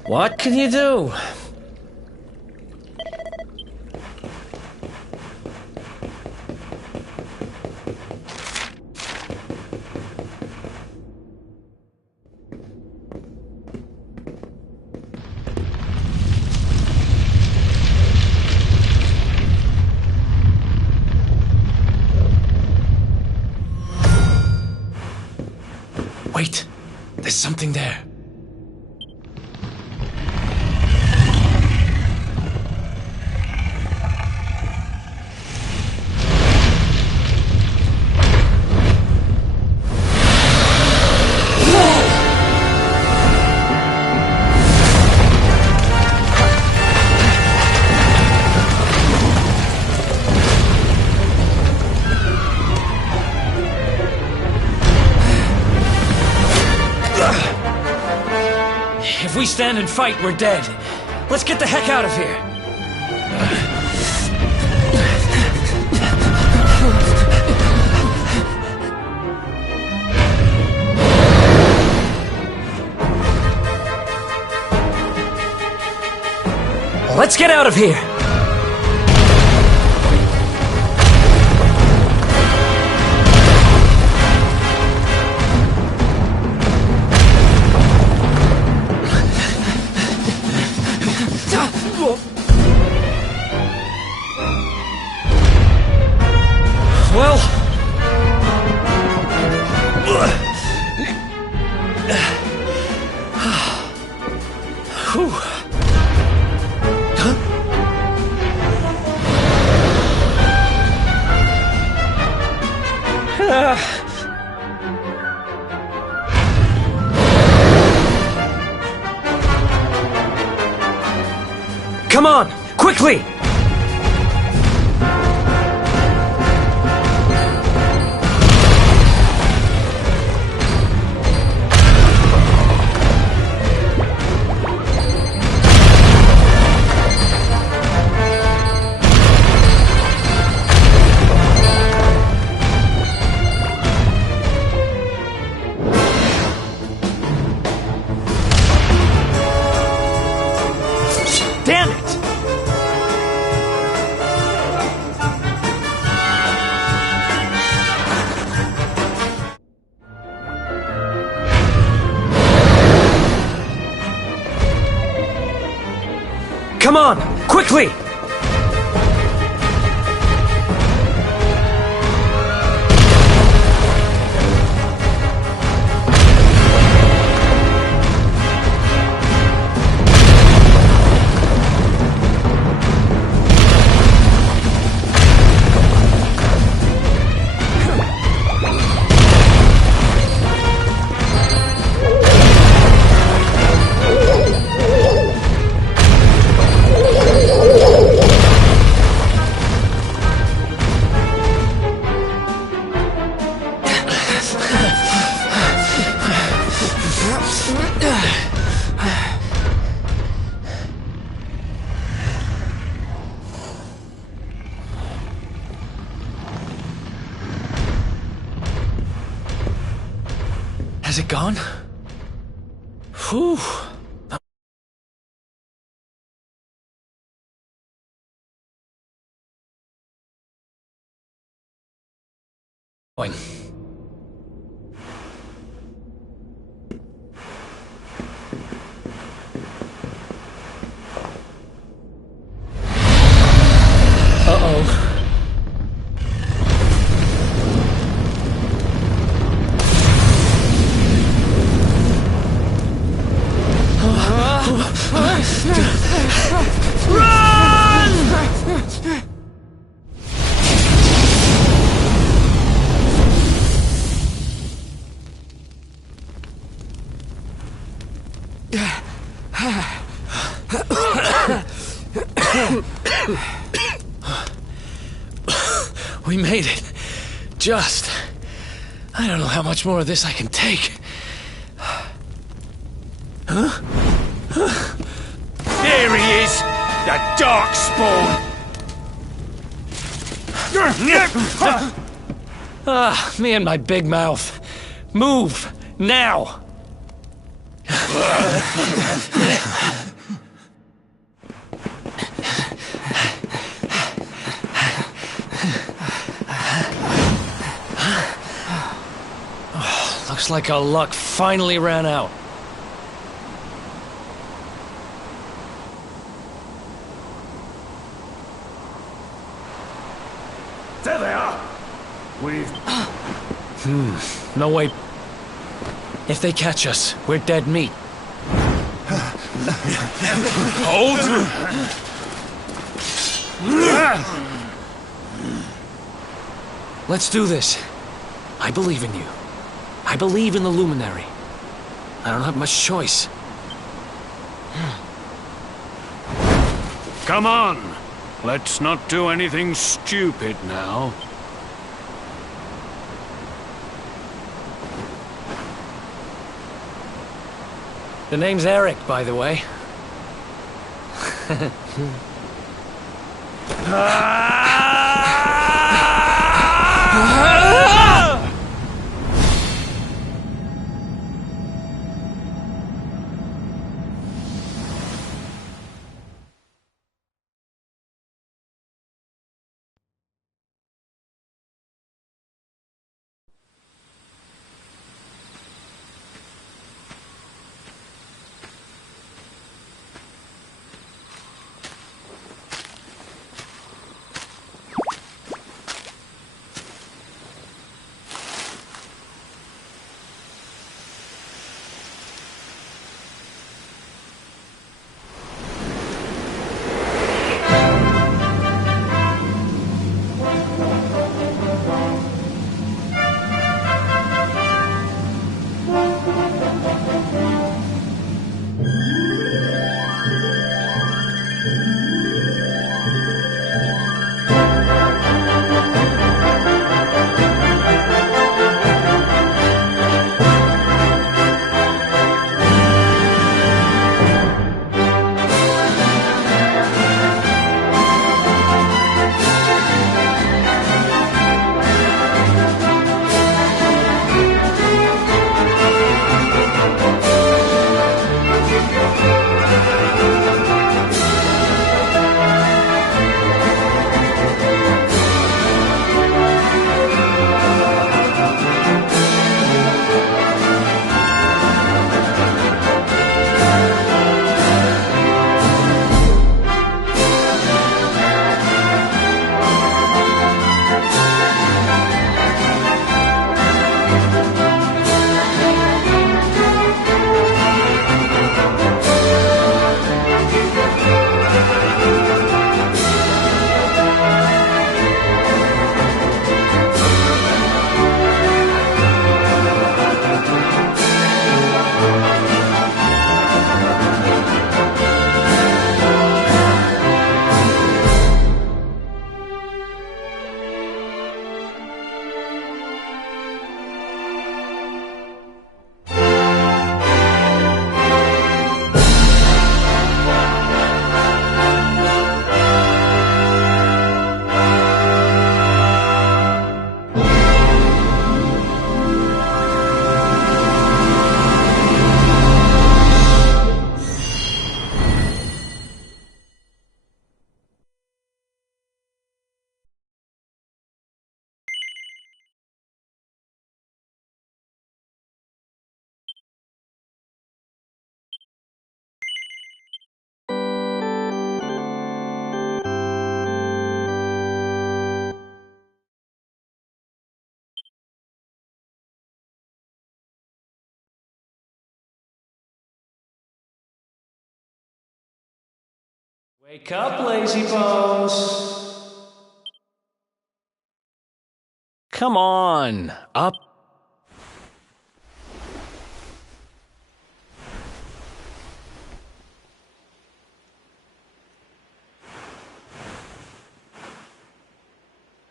What can you do? Wait, there's something there. If we stand and fight, we're dead. Let's get the heck out of here. Let's get out of here. Well... Whew. Come on, quickly! Damn it! Come on, quickly! Has it gone? Whew. Going. Uh-oh. We made it. Just. I don't know how much more of this I can take. Huh? There he is! The Darkspawn! Me and my big mouth. Move! Now! Looks like our luck finally ran out. There they are. We've... No way. If they catch us, we're dead meat. Hold! Let's do this. I believe in you. I believe in the Luminary. I don't have much choice. Come on. Let's not do anything stupid now. The name's Eric, by the way. Wake up, lazy bones. Come on, up.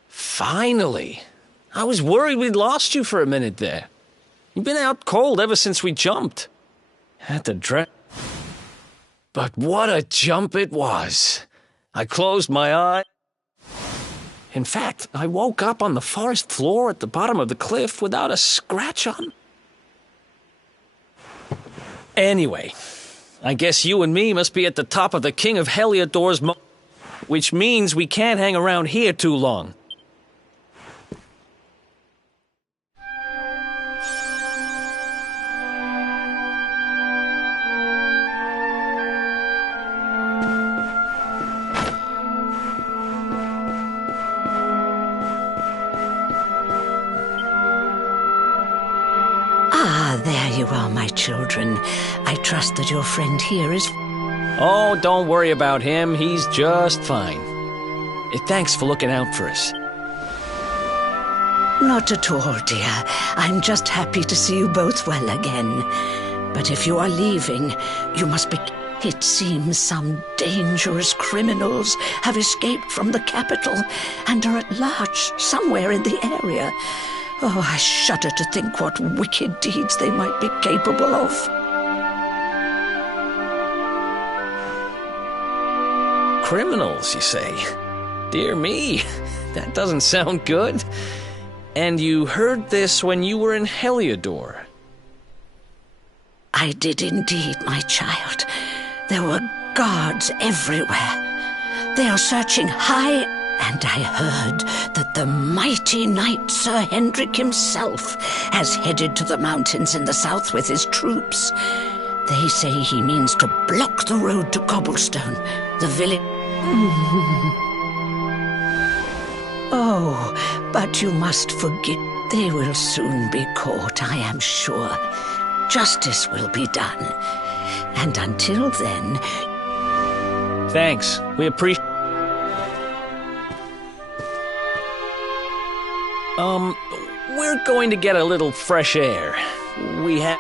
Finally. I was worried we'd lost you for a minute there. You've been out cold ever since we jumped. Had to dress. But what a jump it was. I closed my eye. In fact, I woke up on the forest floor at the bottom of the cliff without a scratch on. Anyway, I guess you and me must be at the top of the King of Heliodor's which means we can't hang around here too long. you are, my children. I trust that your friend here is... Oh, don't worry about him. He's just fine. Thanks for looking out for us. Not at all, dear. I'm just happy to see you both well again. But if you are leaving, you must be... It seems some dangerous criminals have escaped from the capital and are at large somewhere in the area. Oh, I shudder to think what wicked deeds they might be capable of. Criminals, you say? Dear me, that doesn't sound good. And you heard this when you were in Heliodor? I did indeed, my child. There were guards everywhere. They are searching high, and I heard that the mighty knight Sir Hendrik himself has headed to the mountains in the south with his troops. They say he means to block the road to Cobblestone, the village... Oh, but you must forgive. They will soon be caught, I am sure. Justice will be done. And until then... Thanks. We appreciate... We're going to get a little fresh air. We have...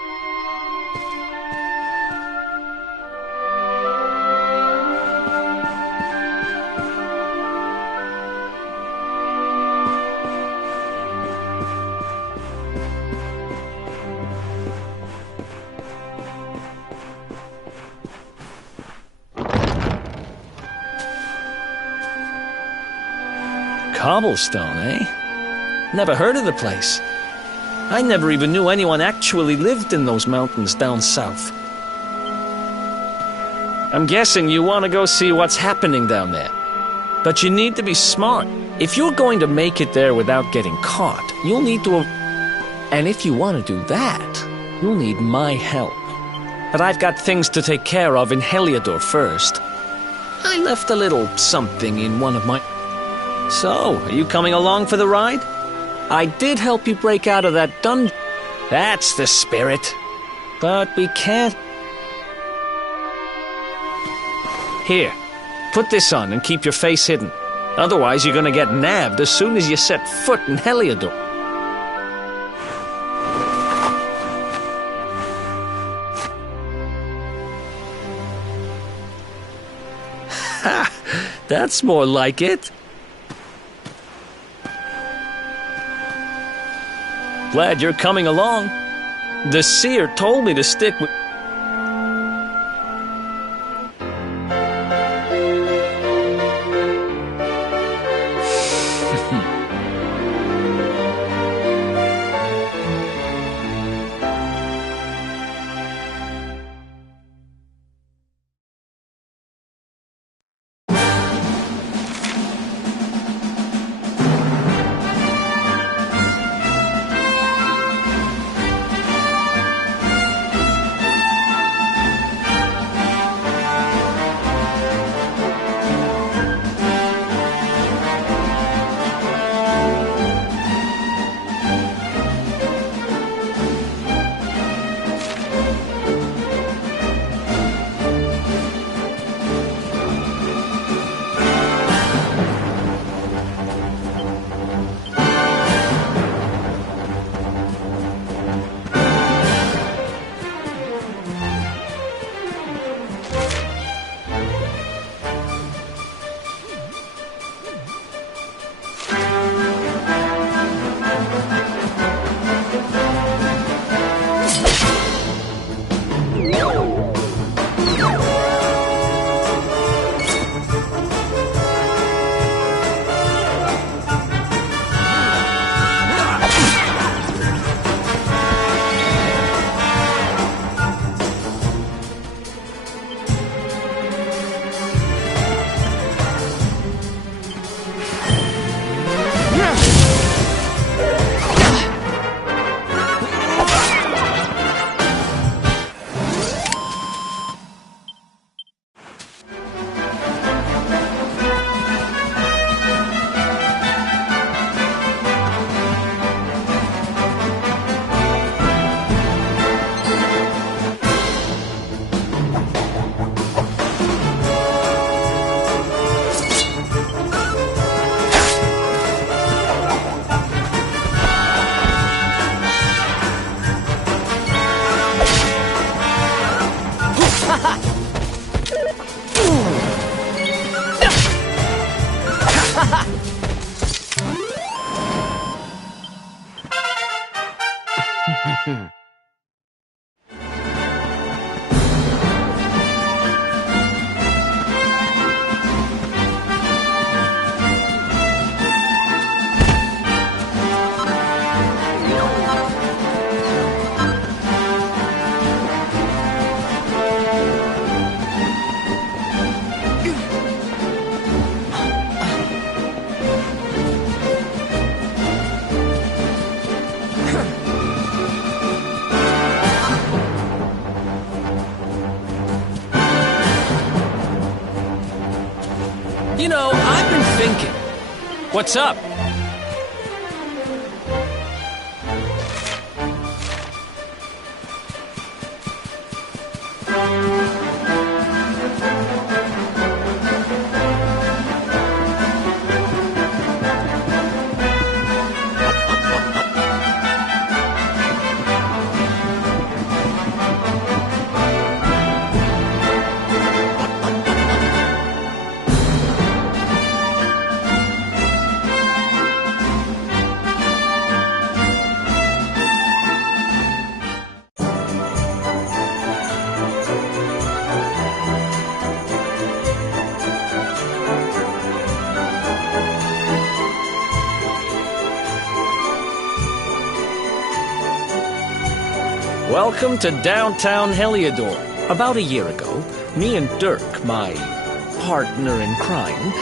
Cobblestone, eh? Never heard of the place. I never even knew anyone actually lived in those mountains down south. I'm guessing you want to go see what's happening down there. But you need to be smart. If you're going to make it there without getting caught, you'll need to... And if you want to do that, you'll need my help. But I've got things to take care of in Heliodor first. I left a little something in one of my... So, are you coming along for the ride? I did help you break out of that dungeon. That's the spirit. But we can't... Here, put this on and keep your face hidden. Otherwise, you're gonna get nabbed as soon as you set foot in Heliodor. Ha! That's more like it. Glad you're coming along. The seer told me to stick with... I've been thinking. What's up? Welcome to downtown Heliodor. About a year ago, me and Dirk, my partner in crime,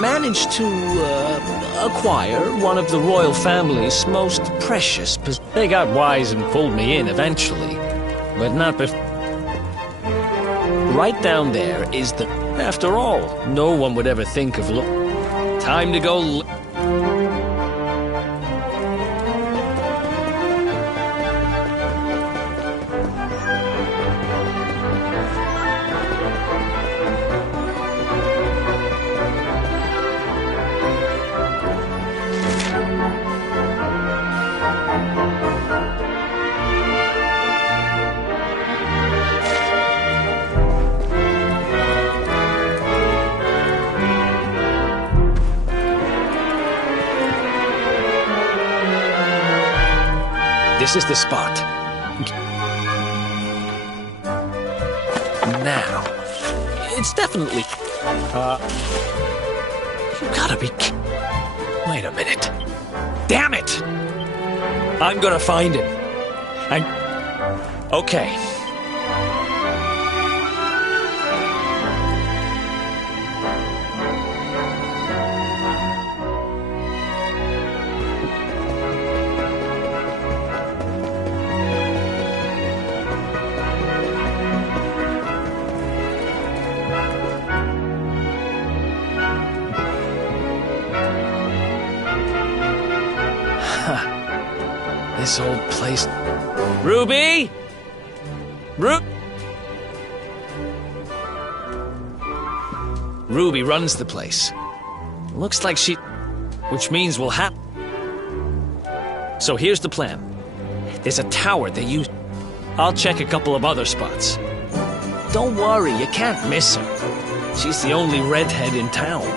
managed to acquire one of the royal family's most precious possessions. They got wise and pulled me in eventually, but not before. Right down there is the... After all, no one would ever think of time to go... This is the spot. Now, it's definitely... You gotta be... Wait a minute. Damn it! I'm gonna find him. Okay. This old place... Ruby? Ruby runs the place. Looks like she... Which means we'll have... So here's the plan. There's a tower they use... I'll check a couple of other spots. Don't worry, you can't miss her. She's the only redhead in town.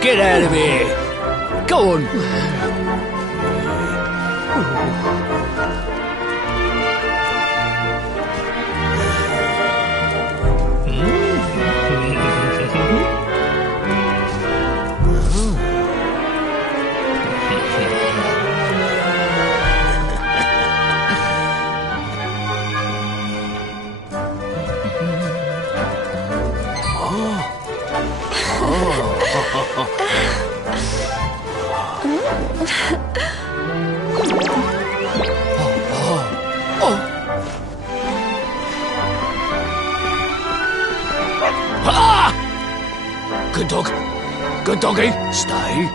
Get out of here! Go on! Good dog. Good doggy. Stay.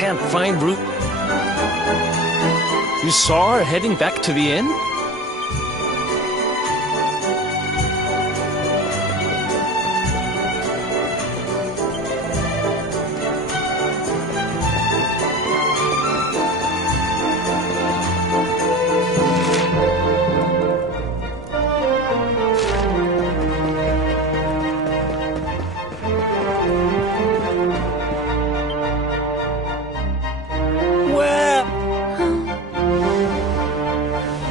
can't find Ruby. You saw her heading back to the inn?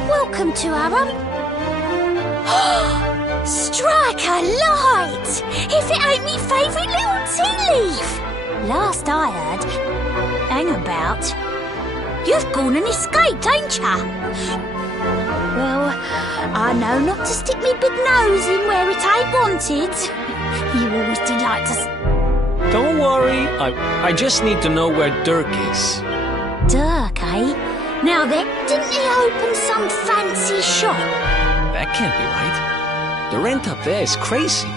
Welcome to our Strike a light! If it ain't me favourite little tea leaf! Last I heard, hang about, you've gone and escaped, ain't ya? Well, I know not to stick me big nose in where it ain't wanted. You always did like to... Don't worry, I just need to know where Dirk is. Dirk, eh? Now then, didn't he open some fancy shop? That can't be right. The rent up there is crazy.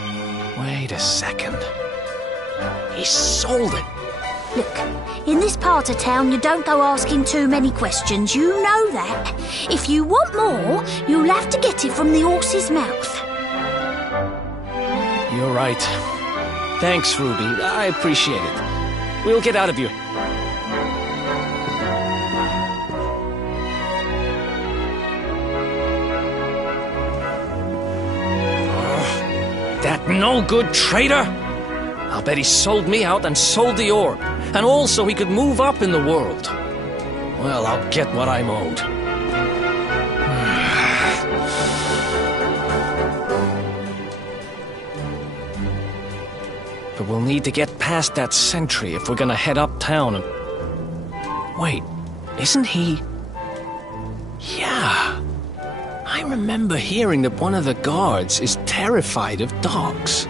Wait a second. He sold it. Look, in this part of town you don't go asking too many questions, you know that. If you want more, you'll have to get it from the horse's mouth. You're right. Thanks, Ruby. I appreciate it. We'll get out of here. That no-good traitor! I'll bet he sold me out and sold the orb. And also he could move up in the world. Well, I'll get what I'm owed. But we'll need to get past that sentry if we're gonna head uptown and... Wait, isn't he... Yeah... I remember hearing that one of the guards is terrified of dogs.